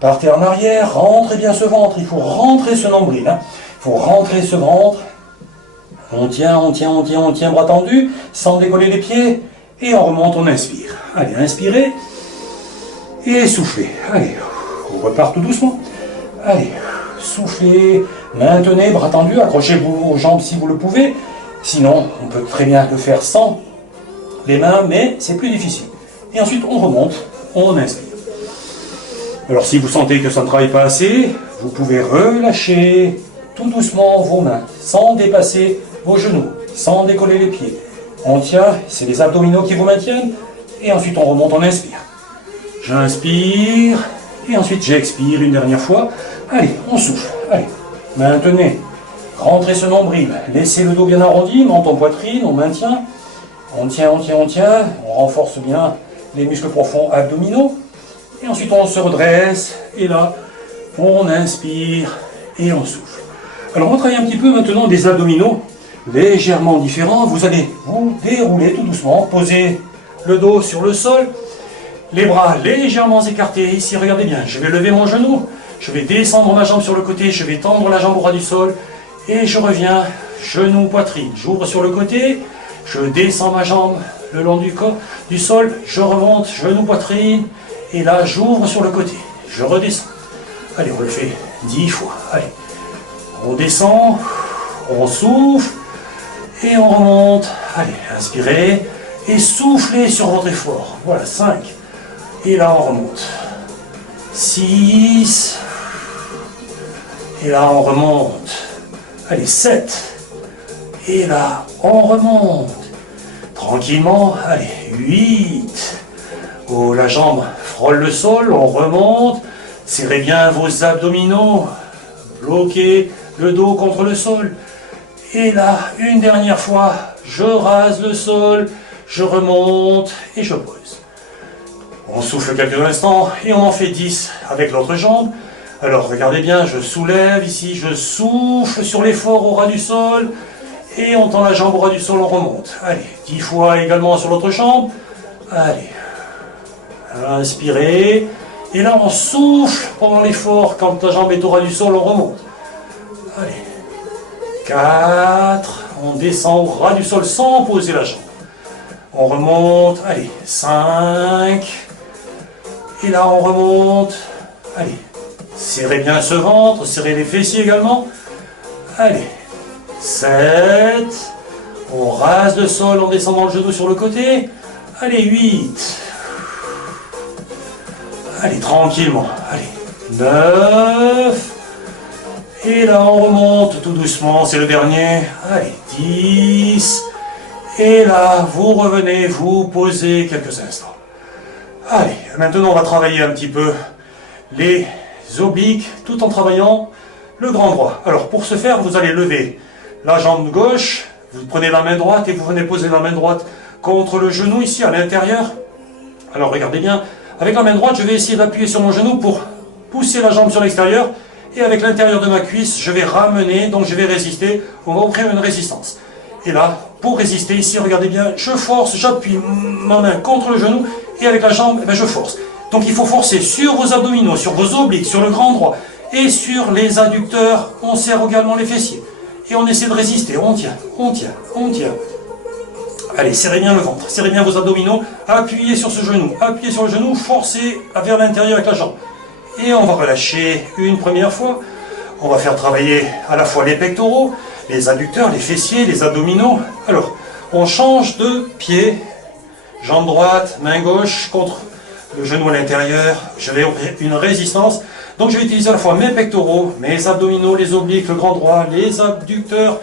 Partez en arrière, rentrez bien ce ventre. Il faut rentrer ce nombril. Il faut rentrer ce ventre. On tient, bras tendus, sans décoller les pieds, et on remonte, on inspire. Allez, inspirez, et soufflez. Allez, on repart tout doucement. Allez, soufflez, maintenez, bras tendus, accrochez-vous aux jambes si vous le pouvez. Sinon, on peut très bien le faire sans les mains, mais c'est plus difficile. Et ensuite, on remonte, on inspire. Alors, si vous sentez que ça ne travaille pas assez, vous pouvez relâcher tout doucement vos mains, sans dépasser vos genoux, sans décoller les pieds. On tient, c'est les abdominaux qui vous maintiennent, et ensuite on remonte, on inspire. J'inspire, et ensuite j'expire une dernière fois. Allez, on souffle, allez, maintenez. Rentrez ce nombril, laissez le dos bien arrondi, menton poitrine, on maintient. On tient, on renforce bien les muscles profonds abdominaux. Et ensuite on se redresse, et là, on inspire et on souffle. Alors on va travailler un petit peu maintenant des abdominaux légèrement différents. Vous allez vous dérouler tout doucement, poser le dos sur le sol, les bras légèrement écartés. Ici, regardez bien, je vais lever mon genou, je vais descendre ma jambe sur le côté, je vais tendre la jambe au ras du sol, et je reviens, genou, poitrine. J'ouvre sur le côté, je descends ma jambe le long du corps, du sol, je remonte, genou, poitrine, et là j'ouvre sur le côté, je redescends. Allez, on le fait 10 fois. Allez, on descend, on souffle, et on remonte. Allez, inspirez, et soufflez sur votre effort. Voilà, 5. Et là, on remonte. 6. Et là, on remonte. Allez, 7. Et là, on remonte. Tranquillement. Allez, 8. Oh, la jambe frôle le sol, on remonte. Serrez bien vos abdominaux. Bloquez le dos contre le sol. Et là, une dernière fois, je rase le sol, je remonte et je pose. On souffle quelques instants et on en fait 10 avec l'autre jambe. Alors regardez bien, je soulève ici, je souffle sur l'effort au ras du sol et on tend la jambe au ras du sol, on remonte. Allez, 10 fois également sur l'autre jambe. Allez, inspirez. Et là on souffle pendant l'effort, quand la jambe est au ras du sol, on remonte. Allez, 4, on descend au ras du sol sans poser la jambe. On remonte, allez, 5, et là on remonte, allez, serrez bien ce ventre, serrez les fessiers également, allez, 7, on rase le sol en descendant le genou sur le côté, allez, 8, allez, tranquillement, allez, 9, et là on remonte tout doucement, c'est le dernier, allez, 10, et là vous revenez, vous posez quelques instants. Allez, maintenant on va travailler un petit peu les obliques tout en travaillant le grand droit. Alors pour ce faire, vous allez lever la jambe gauche, vous prenez la main droite et vous venez poser la main droite contre le genou ici à l'intérieur. Alors regardez bien, avec la main droite je vais essayer d'appuyer sur mon genou pour pousser la jambe sur l'extérieur. Et avec l'intérieur de ma cuisse, je vais ramener, donc je vais résister, on va offrir une résistance. Et là, pour résister, ici, regardez bien, je force, j'appuie ma main contre le genou, et avec la jambe, je force. Donc il faut forcer sur vos abdominaux, sur vos obliques, sur le grand droit, et sur les adducteurs, on serre également les fessiers. Et on essaie de résister, on tient, on tient, on tient. Allez, serrez bien le ventre, serrez bien vos abdominaux, appuyez sur ce genou, appuyez sur le genou, forcez vers l'intérieur avec la jambe. Et on va relâcher une première fois. On va faire travailler à la fois les pectoraux, les adducteurs, les fessiers, les abdominaux. Alors, on change de pied. Jambe droite, main gauche contre le genou à l'intérieur. Je vais offrir une résistance. Donc je vais utiliser à la fois mes pectoraux, mes abdominaux, les obliques, le grand droit, les adducteurs.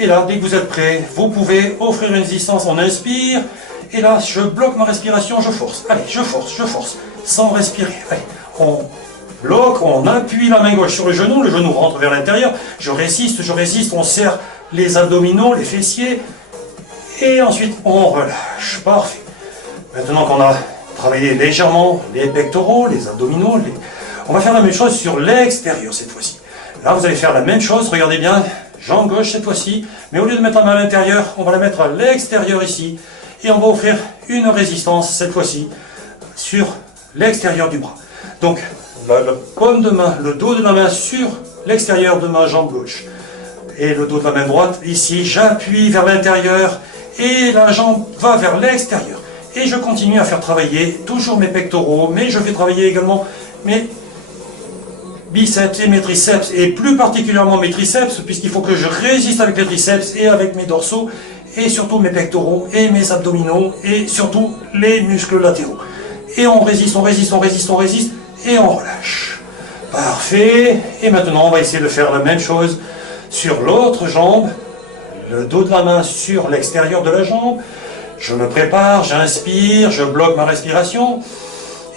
Et là, dès que vous êtes prêts, vous pouvez offrir une résistance. On inspire. Et là, je bloque ma respiration, je force. Allez, je force, sans respirer. Allez, on bloque, on appuie la main gauche sur le genou rentre vers l'intérieur, je résiste, on serre les abdominaux, les fessiers, et ensuite on relâche. Parfait. Maintenant qu'on a travaillé légèrement les pectoraux, les abdominaux, on va faire la même chose sur l'extérieur cette fois-ci. Là vous allez faire la même chose, regardez bien, jambe gauche cette fois-ci, mais au lieu de mettre la main à l'intérieur, on va la mettre à l'extérieur ici, et on va offrir une résistance cette fois-ci sur l'extérieur du bras. Donc, la paume de main, le dos de la main sur l'extérieur de ma jambe gauche. Et le dos de la main droite, ici, j'appuie vers l'intérieur et la jambe va vers l'extérieur. Et je continue à faire travailler toujours mes pectoraux, mais je vais travailler également mes biceps et mes triceps, et plus particulièrement mes triceps, puisqu'il faut que je résiste avec les triceps et avec mes dorsaux, et surtout mes pectoraux, et mes abdominaux, et surtout les muscles latéraux. Et on résiste, on résiste, on résiste, on résiste, et on relâche. Parfait. Et maintenant, on va essayer de faire la même chose sur l'autre jambe, le dos de la main sur l'extérieur de la jambe. Je me prépare, j'inspire, je bloque ma respiration.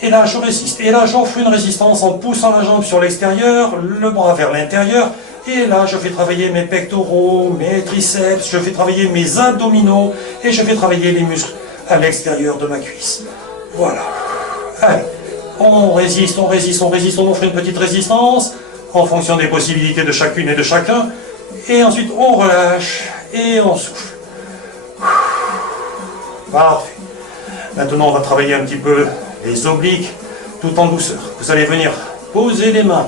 Et là, je résiste. Et là, j'offre une résistance en poussant la jambe sur l'extérieur, le bras vers l'intérieur. Et là, je fais travailler mes pectoraux, mes triceps, je fais travailler mes abdominaux et je fais travailler les muscles à l'extérieur de ma cuisse. Voilà. Allez, on résiste, on résiste, on résiste, on offre une petite résistance en fonction des possibilités de chacune et de chacun. Et ensuite, on relâche et on souffle. Parfait. Maintenant, on va travailler un petit peu les obliques tout en douceur. Vous allez venir poser les mains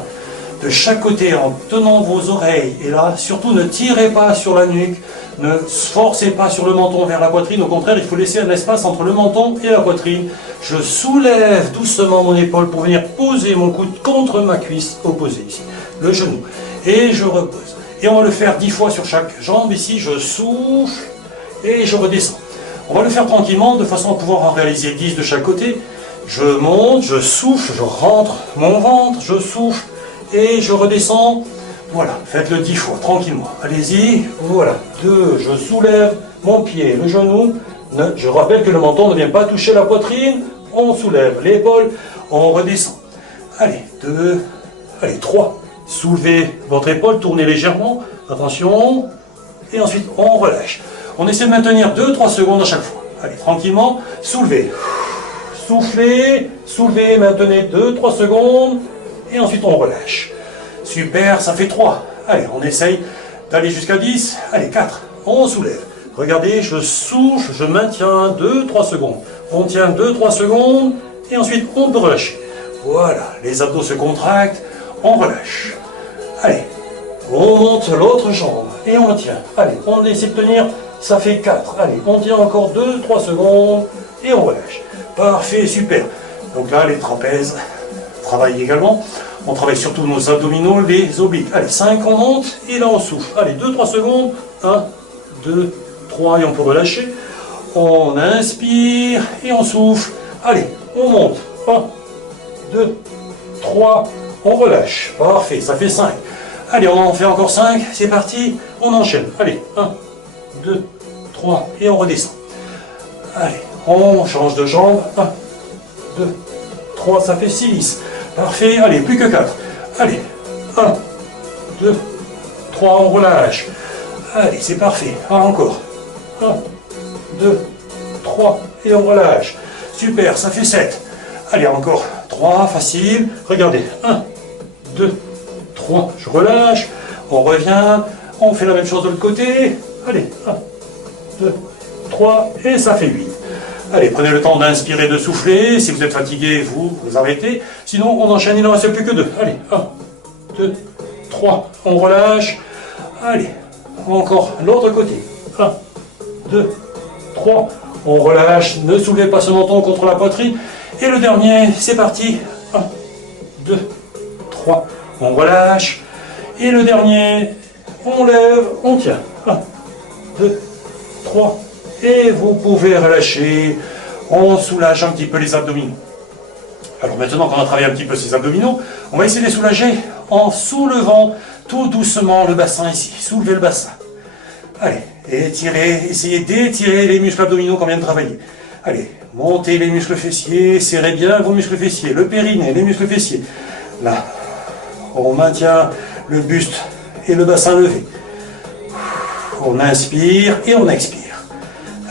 de chaque côté en tenant vos oreilles. Et là, surtout, ne tirez pas sur la nuque, ne forcez pas sur le menton vers la poitrine. Au contraire, il faut laisser un espace entre le menton et la poitrine. Je soulève doucement mon épaule pour venir poser mon coude contre ma cuisse opposée ici, le genou. Et je repose. Et on va le faire 10 fois sur chaque jambe. Ici, je souffle et je redescends. On va le faire tranquillement, de façon à pouvoir en réaliser 10 de chaque côté. Je monte, je souffle, je rentre mon ventre, je souffle et je redescends. Voilà, faites-le 10 fois, tranquillement. Allez-y, voilà. 2, je soulève mon pied, le genou. Je rappelle que le menton ne vient pas toucher la poitrine. On soulève l'épaule, on redescend. Allez, 2, allez, 3. Soulevez votre épaule, tournez légèrement. Attention. Et ensuite, on relâche. On essaie de maintenir 2-3 secondes à chaque fois. Allez, tranquillement, soulevez. Soufflez, soulevez, maintenez 2-3 secondes. Et ensuite, on relâche. Super, ça fait 3. Allez, on essaye d'aller jusqu'à 10. Allez, 4. On soulève. Regardez, je souffle, je maintiens 2-3 secondes. On tient 2-3 secondes. Et ensuite, on peut relâcher. Voilà, les abdos se contractent. On relâche. Allez, on monte l'autre jambe. Et on le tient. Allez, on essaie de tenir. Ça fait 4. Allez, on tient encore 2-3 secondes. Et on relâche. Parfait, super. Donc là, les trapèzes travaillent également. On travaille surtout nos abdominaux, les obliques. Allez, 5, on monte, et là on souffle. Allez, 2-3 secondes. 1, 2, 3, et on peut relâcher. On inspire, et on souffle. Allez, on monte. 1, 2, 3, on relâche. Parfait, ça fait 5. Allez, on en fait encore 5. C'est parti, on enchaîne. Allez, 1, 2, 3, et on redescend. Allez, on change de jambe. 1, 2, 3, ça fait 6. Parfait, allez, plus que 4. Allez, 1, 2, 3, on relâche. Allez, c'est parfait. Encore. 1, 2, 3, et on relâche. Super, ça fait 7. Allez, encore 3, facile. Regardez, 1, 2, 3, je relâche. On revient, on fait la même chose de l'autre côté. Allez, 1, 2, 3, et ça fait 8. Allez, prenez le temps d'inspirer, de souffler. Si vous êtes fatigué, vous arrêtez. Sinon, on enchaîne, il n'en reste plus que 2. Allez, 1, 2, 3, on relâche. Allez, encore l'autre côté. 1, 2, 3, on relâche. Ne soulevez pas ce menton contre la poitrine. Et le dernier, c'est parti. 1, 2, 3, on relâche. Et le dernier, on lève, on tient. 1, 2, 3, et vous pouvez relâcher. On soulage un petit peu les abdominaux. Alors maintenant qu'on a travaillé un petit peu ces abdominaux, on va essayer de les soulager en soulevant tout doucement le bassin ici. Soulevez le bassin. Allez, étirez, essayez d'étirer les muscles abdominaux qu'on vient de travailler. Allez, montez les muscles fessiers, serrez bien vos muscles fessiers, le périnée, les muscles fessiers. Là, on maintient le buste et le bassin levé. On inspire et on expire.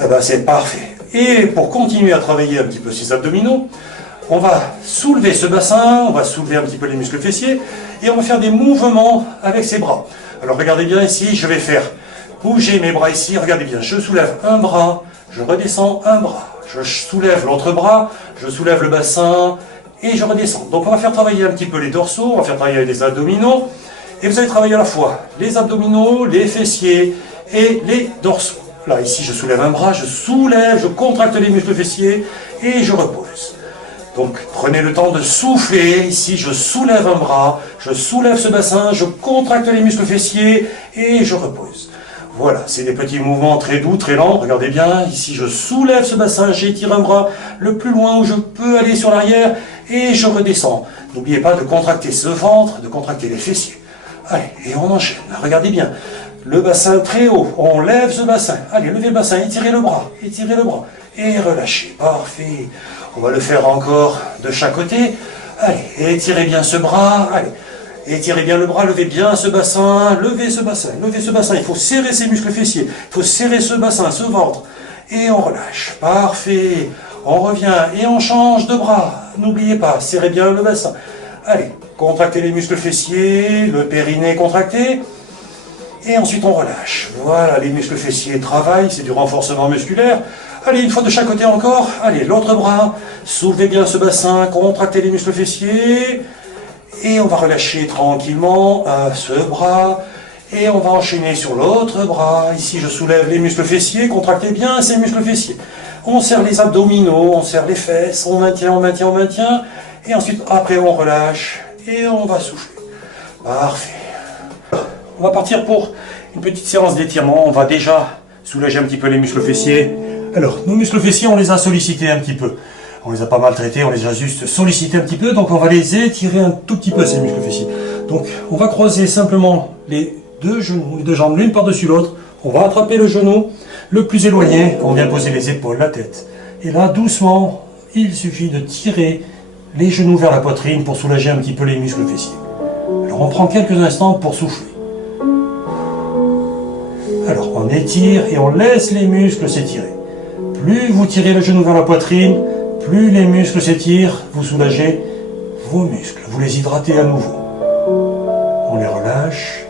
Eh ben, c'est parfait. Et pour continuer à travailler un petit peu ces abdominaux, on va soulever ce bassin, on va soulever un petit peu les muscles fessiers, et on va faire des mouvements avec ses bras. Alors regardez bien ici, je vais faire bouger mes bras ici, regardez bien, je soulève un bras, je redescends un bras, je soulève l'autre bras, je soulève le bassin, et je redescends. Donc on va faire travailler un petit peu les dorsaux, on va faire travailler les abdominaux, et vous allez travailler à la fois les abdominaux, les fessiers et les dorsaux. Là, ici, je soulève un bras, je soulève, je contracte les muscles fessiers et je repose. Donc prenez le temps de souffler. Ici, je soulève un bras, je soulève ce bassin, je contracte les muscles fessiers et je repose. Voilà, c'est des petits mouvements très doux, très lents. Regardez bien, ici je soulève ce bassin, j'étire un bras le plus loin où je peux aller sur l'arrière et je redescends. N'oubliez pas de contracter ce ventre, de contracter les fessiers. Allez, et on enchaîne. Regardez bien, le bassin très haut, on lève ce bassin. Allez, levez le bassin, étirez le bras et relâchez. Parfait. On va le faire encore de chaque côté. Allez, étirez bien ce bras. Allez, étirez bien le bras, levez bien ce bassin. Levez ce bassin, levez ce bassin. Il faut serrer ces muscles fessiers. Il faut serrer ce bassin, ce ventre. Et on relâche. Parfait. On revient et on change de bras. N'oubliez pas, serrez bien le bassin. Allez, contractez les muscles fessiers, le périnée contracté. Et ensuite on relâche. Voilà, les muscles fessiers travaillent, c'est du renforcement musculaire. Allez, une fois de chaque côté encore. Allez, l'autre bras. Soulevez bien ce bassin, contractez les muscles fessiers. Et on va relâcher tranquillement ce bras. Et on va enchaîner sur l'autre bras. Ici, je soulève les muscles fessiers. Contractez bien ces muscles fessiers. On serre les abdominaux, on serre les fesses. On maintient, on maintient, on maintient. Et ensuite, après, on relâche. Et on va souffler. Parfait. On va partir pour une petite séance d'étirement. On va déjà soulager un petit peu les muscles fessiers. Alors, nos muscles fessiers, on les a sollicités un petit peu. On les a pas maltraités, on les a juste sollicités un petit peu. Donc, on va les étirer un tout petit peu, ces muscles fessiers. Donc, on va croiser simplement les deux genoux, les deux jambes, l'une par-dessus l'autre. On va attraper le genou le plus éloigné. On vient poser les épaules, la tête. Et là, doucement, il suffit de tirer les genoux vers la poitrine pour soulager un petit peu les muscles fessiers. Alors, on prend quelques instants pour souffler. Alors, on étire et on laisse les muscles s'étirer. Plus vous tirez le genou vers la poitrine, plus les muscles s'étirent, vous soulagez vos muscles, vous les hydratez à nouveau. On les relâche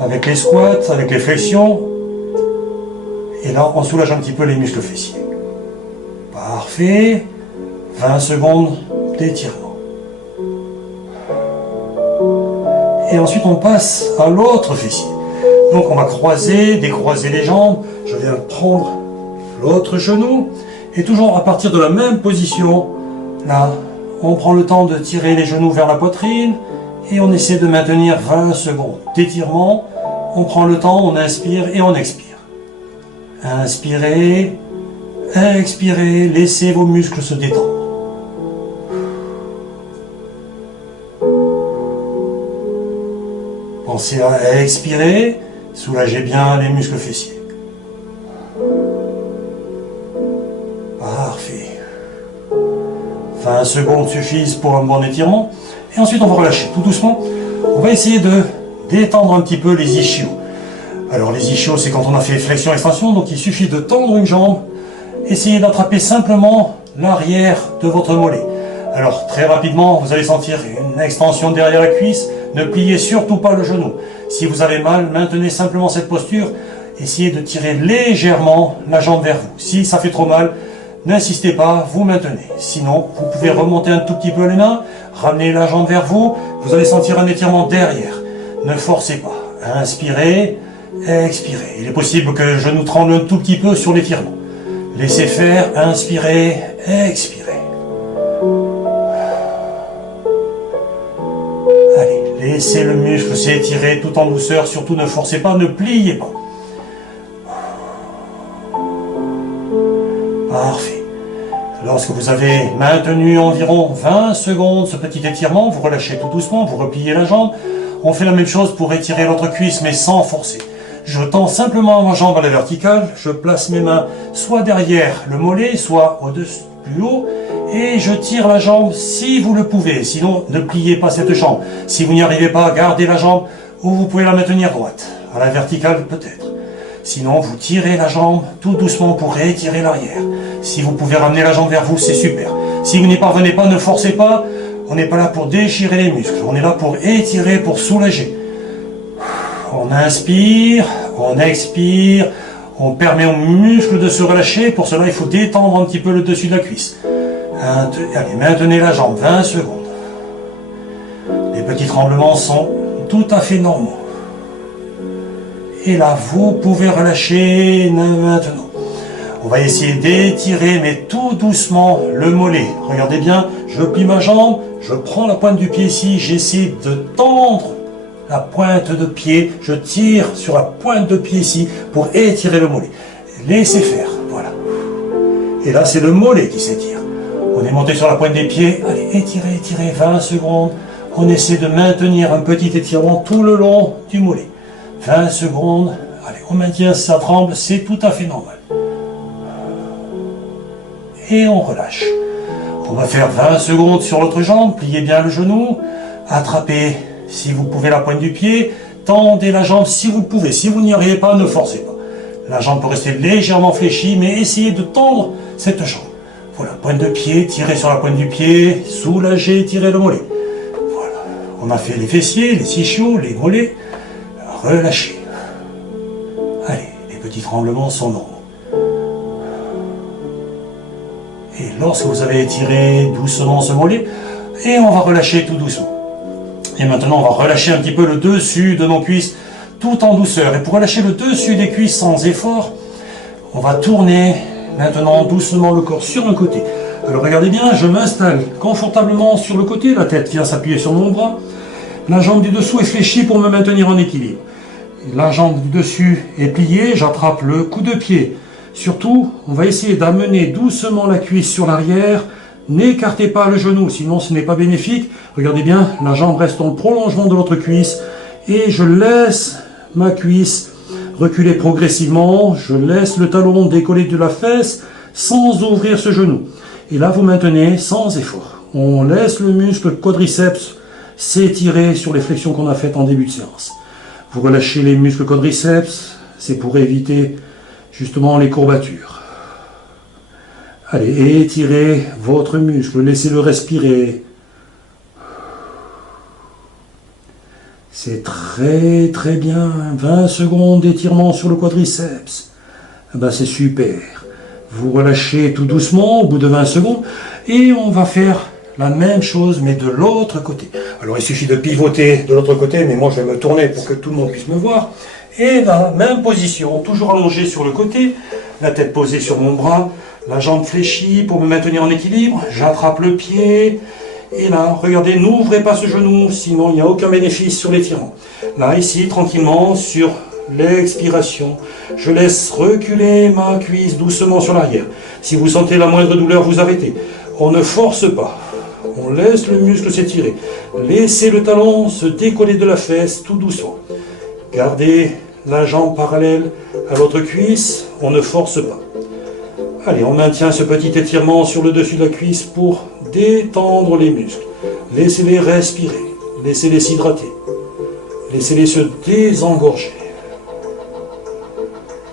avec les squats, avec les flexions. Et là, on soulage un petit peu les muscles fessiers. Parfait. 20 secondes d'étirement. Et ensuite, on passe à l'autre fessier. Donc, on va croiser, décroiser les jambes. Je viens prendre l'autre genou. Et toujours à partir de la même position, là, on prend le temps de tirer les genoux vers la poitrine. Et on essaie de maintenir 20 secondes d'étirement. On prend le temps, on inspire et on expire. Inspirez, expirez, laissez vos muscles se détendre. Pensez à expirer, soulagez bien les muscles fessiers. Parfait. 20 secondes suffisent pour un bon étirement. Et ensuite, on va relâcher tout doucement. On va essayer de détendre un petit peu les ischios. Alors, les ischios, c'est quand on a fait flexion-extension. Donc, il suffit de tendre une jambe. Essayez d'attraper simplement l'arrière de votre mollet. Alors, très rapidement, vous allez sentir une extension derrière la cuisse. Ne pliez surtout pas le genou. Si vous avez mal, maintenez simplement cette posture. Essayez de tirer légèrement la jambe vers vous. Si ça fait trop mal, n'insistez pas, vous maintenez. Sinon, vous pouvez remonter un tout petit peu les mains, ramener la jambe vers vous. Vous allez sentir un étirement derrière. Ne forcez pas. Inspirez, expirez. Il est possible que le genou tremble un tout petit peu sur l'étirement. Laissez faire, inspirez, expirez. Laissez le muscle s'étirer tout en douceur, surtout ne forcez pas, ne pliez pas. Parfait. Lorsque vous avez maintenu environ 20 secondes ce petit étirement, vous relâchez tout doucement, vous repliez la jambe. On fait la même chose pour étirer l'autre cuisse, mais sans forcer. Je tends simplement ma jambe à la verticale, je place mes mains soit derrière le mollet, soit au-dessus, plus haut, et je tire la jambe si vous le pouvez. Sinon, ne pliez pas cette jambe. Si vous n'y arrivez pas, gardez la jambe ou vous pouvez la maintenir droite. À la verticale, peut-être. Sinon, vous tirez la jambe tout doucement pour étirer l'arrière. Si vous pouvez ramener la jambe vers vous, c'est super. Si vous n'y parvenez pas, ne forcez pas. On n'est pas là pour déchirer les muscles. On est là pour étirer, pour soulager. On inspire, on expire. On permet aux muscles de se relâcher. Pour cela, il faut détendre un petit peu le dessus de la cuisse. Allez, maintenez la jambe, 20 secondes. Les petits tremblements sont tout à fait normaux. Et là, vous pouvez relâcher maintenant. On va essayer d'étirer, mais tout doucement, le mollet. Regardez bien, je plie ma jambe, je prends la pointe du pied ici, j'essaie de tendre la pointe de pied, je tire sur la pointe de pied ici pour étirer le mollet. Laissez faire, voilà. Et là, c'est le mollet qui s'étire. On est monté sur la pointe des pieds, allez, étirez, étirez, 20 secondes. On essaie de maintenir un petit étirement tout le long du mollet. 20 secondes, allez, on maintient, ça tremble, c'est tout à fait normal. Et on relâche. On va faire 20 secondes sur l'autre jambe, pliez bien le genou, attrapez si vous pouvez la pointe du pied, tendez la jambe si vous pouvez. Si vous n'y arrivez pas, ne forcez pas. La jambe peut rester légèrement fléchie, mais essayez de tendre cette jambe. Voilà, pointe de pied, tirez sur la pointe du pied, soulagez, tirez le mollet. Voilà, on a fait les fessiers, les ischios, les mollets, relâchez. Allez, les petits tremblements sont normaux. Et lorsque vous avez étiré doucement ce mollet, et on va relâcher tout doucement. Et maintenant, on va relâcher un petit peu le dessus de nos cuisses, tout en douceur. Et pour relâcher le dessus des cuisses sans effort, on va tourner maintenant doucement le corps sur un côté. Alors regardez bien, je m'installe confortablement sur le côté, la tête vient s'appuyer sur mon bras, la jambe du dessous est fléchie pour me maintenir en équilibre. La jambe du dessus est pliée, j'attrape le coup de pied. Surtout, on va essayer d'amener doucement la cuisse sur l'arrière. N'écartez pas le genou, sinon ce n'est pas bénéfique. Regardez bien, la jambe reste en prolongement de l'autre cuisse. Et je laisse ma cuisse reculer progressivement. Je laisse le talon décoller de la fesse sans ouvrir ce genou. Et là, vous maintenez sans effort. On laisse le muscle quadriceps s'étirer sur les flexions qu'on a faites en début de séance. Vous relâchez les muscles quadriceps, c'est pour éviter justement les courbatures. Allez, étirez votre muscle, laissez-le respirer. C'est très très bien, 20 secondes d'étirement sur le quadriceps. Eh ben, c'est super. Vous relâchez tout doucement au bout de 20 secondes et on va faire la même chose mais de l'autre côté. Alors il suffit de pivoter de l'autre côté, mais moi je vais me tourner pour que tout le monde puisse me voir. Et dans la même position, toujours allongé sur le côté, la tête posée sur mon bras, la jambe fléchie pour me maintenir en équilibre, j'attrape le pied, et là, regardez, n'ouvrez pas ce genou, sinon il n'y a aucun bénéfice sur l'étirement. Là, ici, tranquillement, sur l'expiration, je laisse reculer ma cuisse doucement sur l'arrière. Si vous sentez la moindre douleur, vous arrêtez. On ne force pas, on laisse le muscle s'étirer. Laissez le talon se décoller de la fesse tout doucement. Gardez la jambe parallèle à l'autre cuisse, on ne force pas. Allez, on maintient ce petit étirement sur le dessus de la cuisse pour détendre les muscles. Laissez-les respirer, laissez-les s'hydrater, laissez-les se désengorger.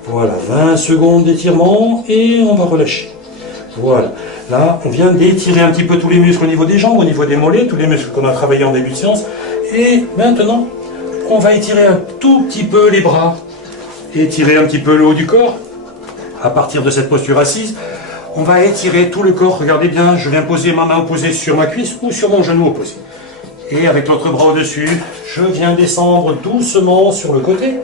Voilà, 20 secondes d'étirement et on va relâcher. Voilà, là on vient d'étirer un petit peu tous les muscles au niveau des jambes, au niveau des mollets, tous les muscles qu'on a travaillé en début de séance. Et maintenant, on va étirer un tout petit peu les bras, étirer un petit peu le haut du corps. À partir de cette posture assise, on va étirer tout le corps. Regardez bien, je viens poser ma main opposée sur ma cuisse ou sur mon genou opposé. Et avec l'autre bras au-dessus, je viens descendre doucement sur le côté.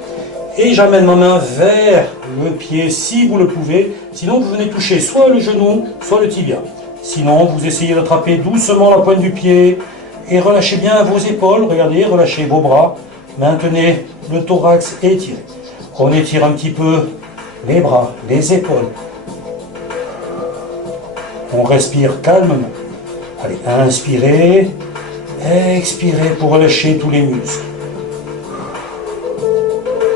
Et j'amène ma main vers le pied si vous le pouvez. Sinon, vous venez toucher soit le genou, soit le tibia. Sinon, vous essayez d'attraper doucement la pointe du pied et relâchez bien vos épaules. Regardez, relâchez vos bras. Maintenez le thorax étiré. On étire un petit peu les bras, les épaules. On respire calmement. Allez, inspirez, expirez pour relâcher tous les muscles.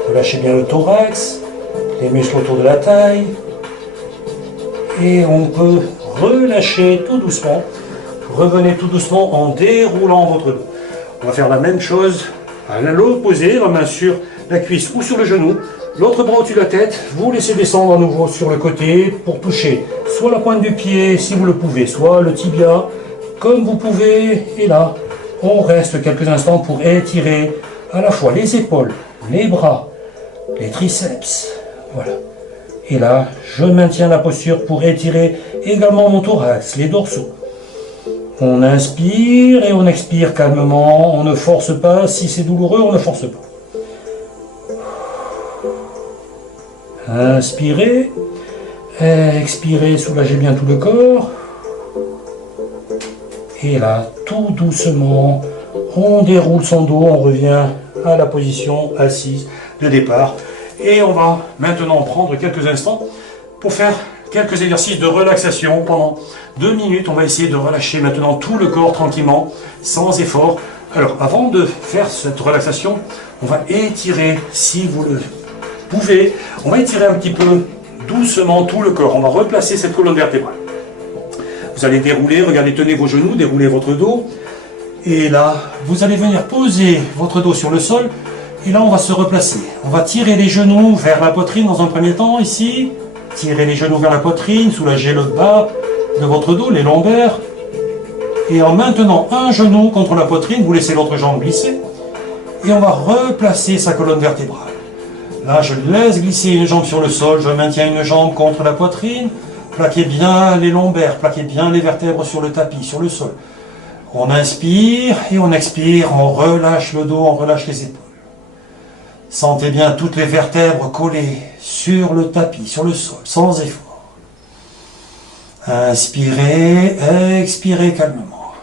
Relâchez bien le thorax, les muscles autour de la taille. Et on peut relâcher tout doucement. Revenez tout doucement en déroulant votre dos. On va faire la même chose à l'opposé, la main sur la cuisse ou sur le genou. L'autre bras au-dessus de la tête, vous laissez descendre à nouveau sur le côté pour toucher soit la pointe du pied si vous le pouvez, soit le tibia comme vous pouvez. Et là, on reste quelques instants pour étirer à la fois les épaules, les bras, les triceps. Voilà. Et là, je maintiens la posture pour étirer également mon thorax, les dorsaux. On inspire et on expire calmement, on ne force pas. Si c'est douloureux, on ne force pas. Inspirez, Expirez, soulagez bien tout le corps. Et là, tout doucement, on déroule son dos, on revient à la position assise de départ. Et on va maintenant prendre quelques instants pour faire quelques exercices de relaxation. Pendant 2 minutes, on va essayer de relâcher maintenant tout le corps tranquillement, sans effort. Alors, avant de faire cette relaxation, on va étirer, si vous le pouvez, on va étirer un petit peu doucement tout le corps. On va replacer cette colonne vertébrale. Vous allez dérouler, regardez, tenez vos genoux, déroulez votre dos. Et là, vous allez venir poser votre dos sur le sol. Et là, on va se replacer. On va tirer les genoux vers la poitrine dans un premier temps, ici. Tirez les genoux vers la poitrine, soulagez le bas de votre dos, les lombaires. Et en maintenant un genou contre la poitrine, vous laissez l'autre jambe glisser. Et on va replacer sa colonne vertébrale. Là, je laisse glisser une jambe sur le sol, je maintiens une jambe contre la poitrine. Plaquez bien les lombaires, plaquez bien les vertèbres sur le tapis, sur le sol. On inspire et on expire, on relâche le dos, on relâche les épaules. Sentez bien toutes les vertèbres collées sur le tapis, sur le sol, sans effort. Inspirez, expirez calmement.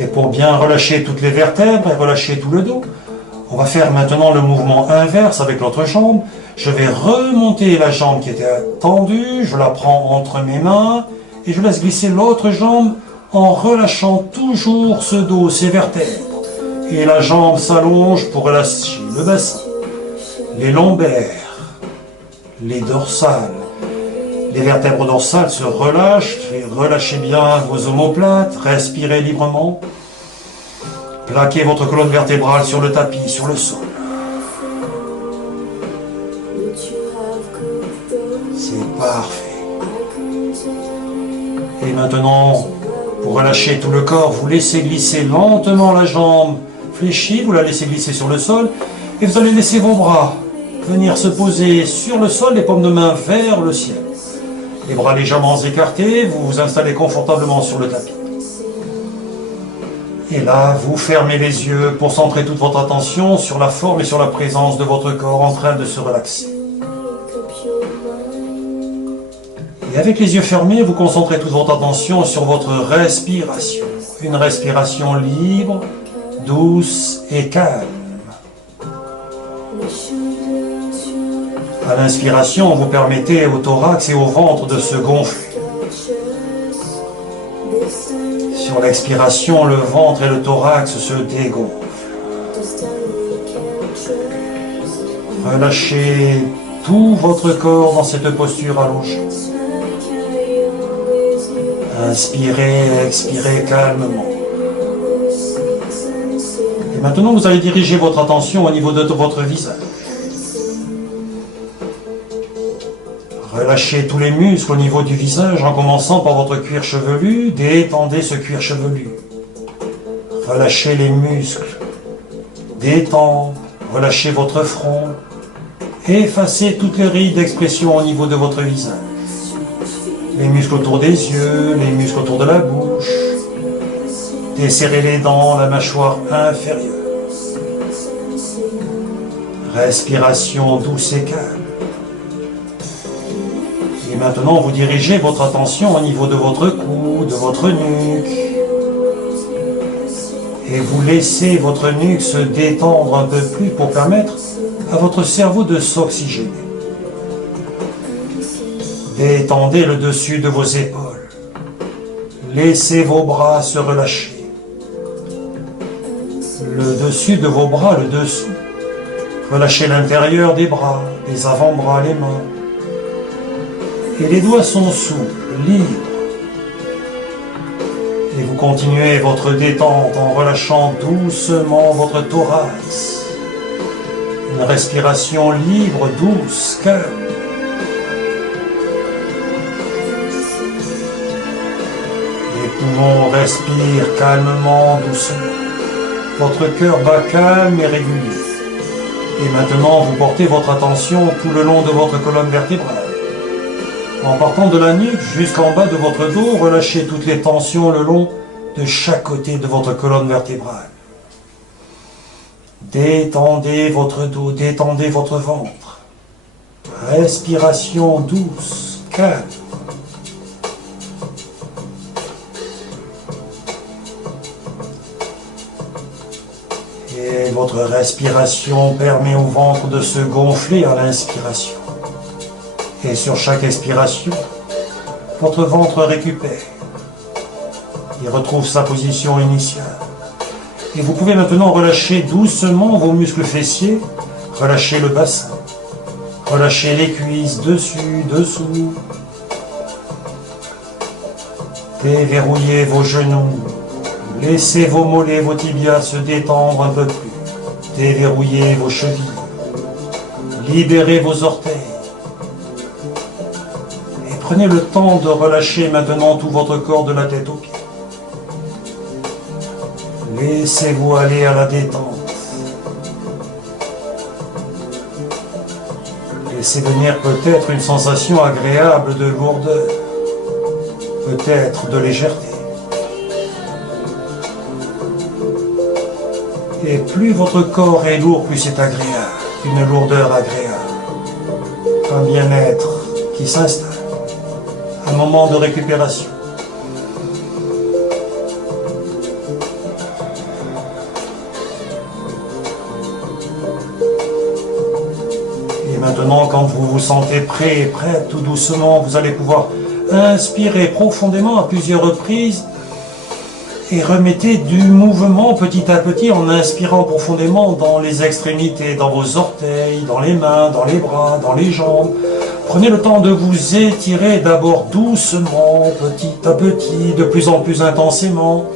Et pour bien relâcher toutes les vertèbres et relâcher tout le dos, on va faire maintenant le mouvement inverse avec l'autre jambe. Je vais remonter la jambe qui était tendue, je la prends entre mes mains et je laisse glisser l'autre jambe en relâchant toujours ce dos, ces vertèbres. Et la jambe s'allonge pour relâcher le bassin, les lombaires, les dorsales. Les vertèbres dorsales se relâchent, relâchez bien vos omoplates, respirez librement. Plaquez votre colonne vertébrale sur le tapis, sur le sol. C'est parfait. Et maintenant, pour relâcher tout le corps, vous laissez glisser lentement la jambe fléchie, vous la laissez glisser sur le sol, et vous allez laisser vos bras venir se poser sur le sol, les paumes de main vers le ciel. Les bras légèrement écartés, vous vous installez confortablement sur le tapis. Et là, vous fermez les yeux pour centrer toute votre attention sur la forme et sur la présence de votre corps en train de se relaxer. Et avec les yeux fermés, vous concentrez toute votre attention sur votre respiration. Une respiration libre, douce et calme. À l'inspiration, vous permettez au thorax et au ventre de se gonfler. Sur l'expiration, le ventre et le thorax se dégonflent. Relâchez tout votre corps dans cette posture allongée. Inspirez, expirez calmement. Et maintenant, vous allez diriger votre attention au niveau de votre visage. Relâchez tous les muscles au niveau du visage en commençant par votre cuir chevelu. Détendez ce cuir chevelu. Relâchez les muscles. Détendez. Relâchez votre front. Effacez toutes les rides d'expression au niveau de votre visage. Les muscles autour des yeux, les muscles autour de la bouche. Desserrez les dents, la mâchoire inférieure. Respiration douce et calme. Et maintenant, vous dirigez votre attention au niveau de votre cou, de votre nuque. Et vous laissez votre nuque se détendre un peu plus pour permettre à votre cerveau de s'oxygéner. Détendez le dessus de vos épaules. Laissez vos bras se relâcher. Le dessus de vos bras, le dessous. Relâchez l'intérieur des bras, les avant-bras, les mains. Et les doigts sont souples, libres. Et vous continuez votre détente en relâchant doucement votre thorax. Une respiration libre, douce, calme. Les poumons respirent calmement, doucement. Votre cœur bat calme et régulier. Et maintenant, vous portez votre attention tout le long de votre colonne vertébrale. En partant de la nuque jusqu'en bas de votre dos, relâchez toutes les tensions le long de chaque côté de votre colonne vertébrale. Détendez votre dos, détendez votre ventre. Respiration douce, calme. Et votre respiration permet au ventre de se gonfler à l'inspiration. Et sur chaque expiration, votre ventre récupère. Il retrouve sa position initiale. Et vous pouvez maintenant relâcher doucement vos muscles fessiers, relâcher le bassin, relâcher les cuisses dessus, dessous. Déverrouillez vos genoux, laissez vos mollets, vos tibias se détendre un peu plus. Déverrouillez vos chevilles, libérez vos orteils. Et prenez le temps de relâcher maintenant tout votre corps de la tête aux pieds. Laissez-vous aller à la détente. Laissez venir peut-être une sensation agréable de lourdeur, peut-être de légèreté. Et plus votre corps est lourd, plus c'est agréable, une lourdeur agréable, un bien-être qui s'installe, un moment de récupération. Maintenant, quand vous vous sentez prêt et prête, tout doucement, vous allez pouvoir inspirer profondément à plusieurs reprises et remettez du mouvement petit à petit en inspirant profondément dans les extrémités, dans vos orteils, dans les mains, dans les bras, dans les jambes. Prenez le temps de vous étirer d'abord doucement, petit à petit, de plus en plus intensément.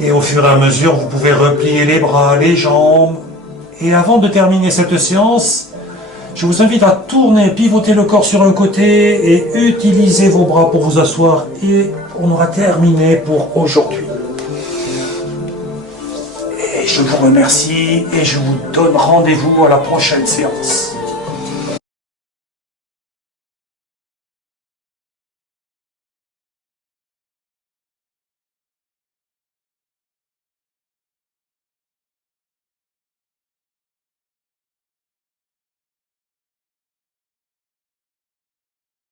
Et au fur et à mesure, vous pouvez replier les bras, les jambes. Et avant de terminer cette séance, je vous invite à tourner, pivoter le corps sur un côté et utiliser vos bras pour vous asseoir. Et on aura terminé pour aujourd'hui. Et je vous remercie et je vous donne rendez-vous à la prochaine séance.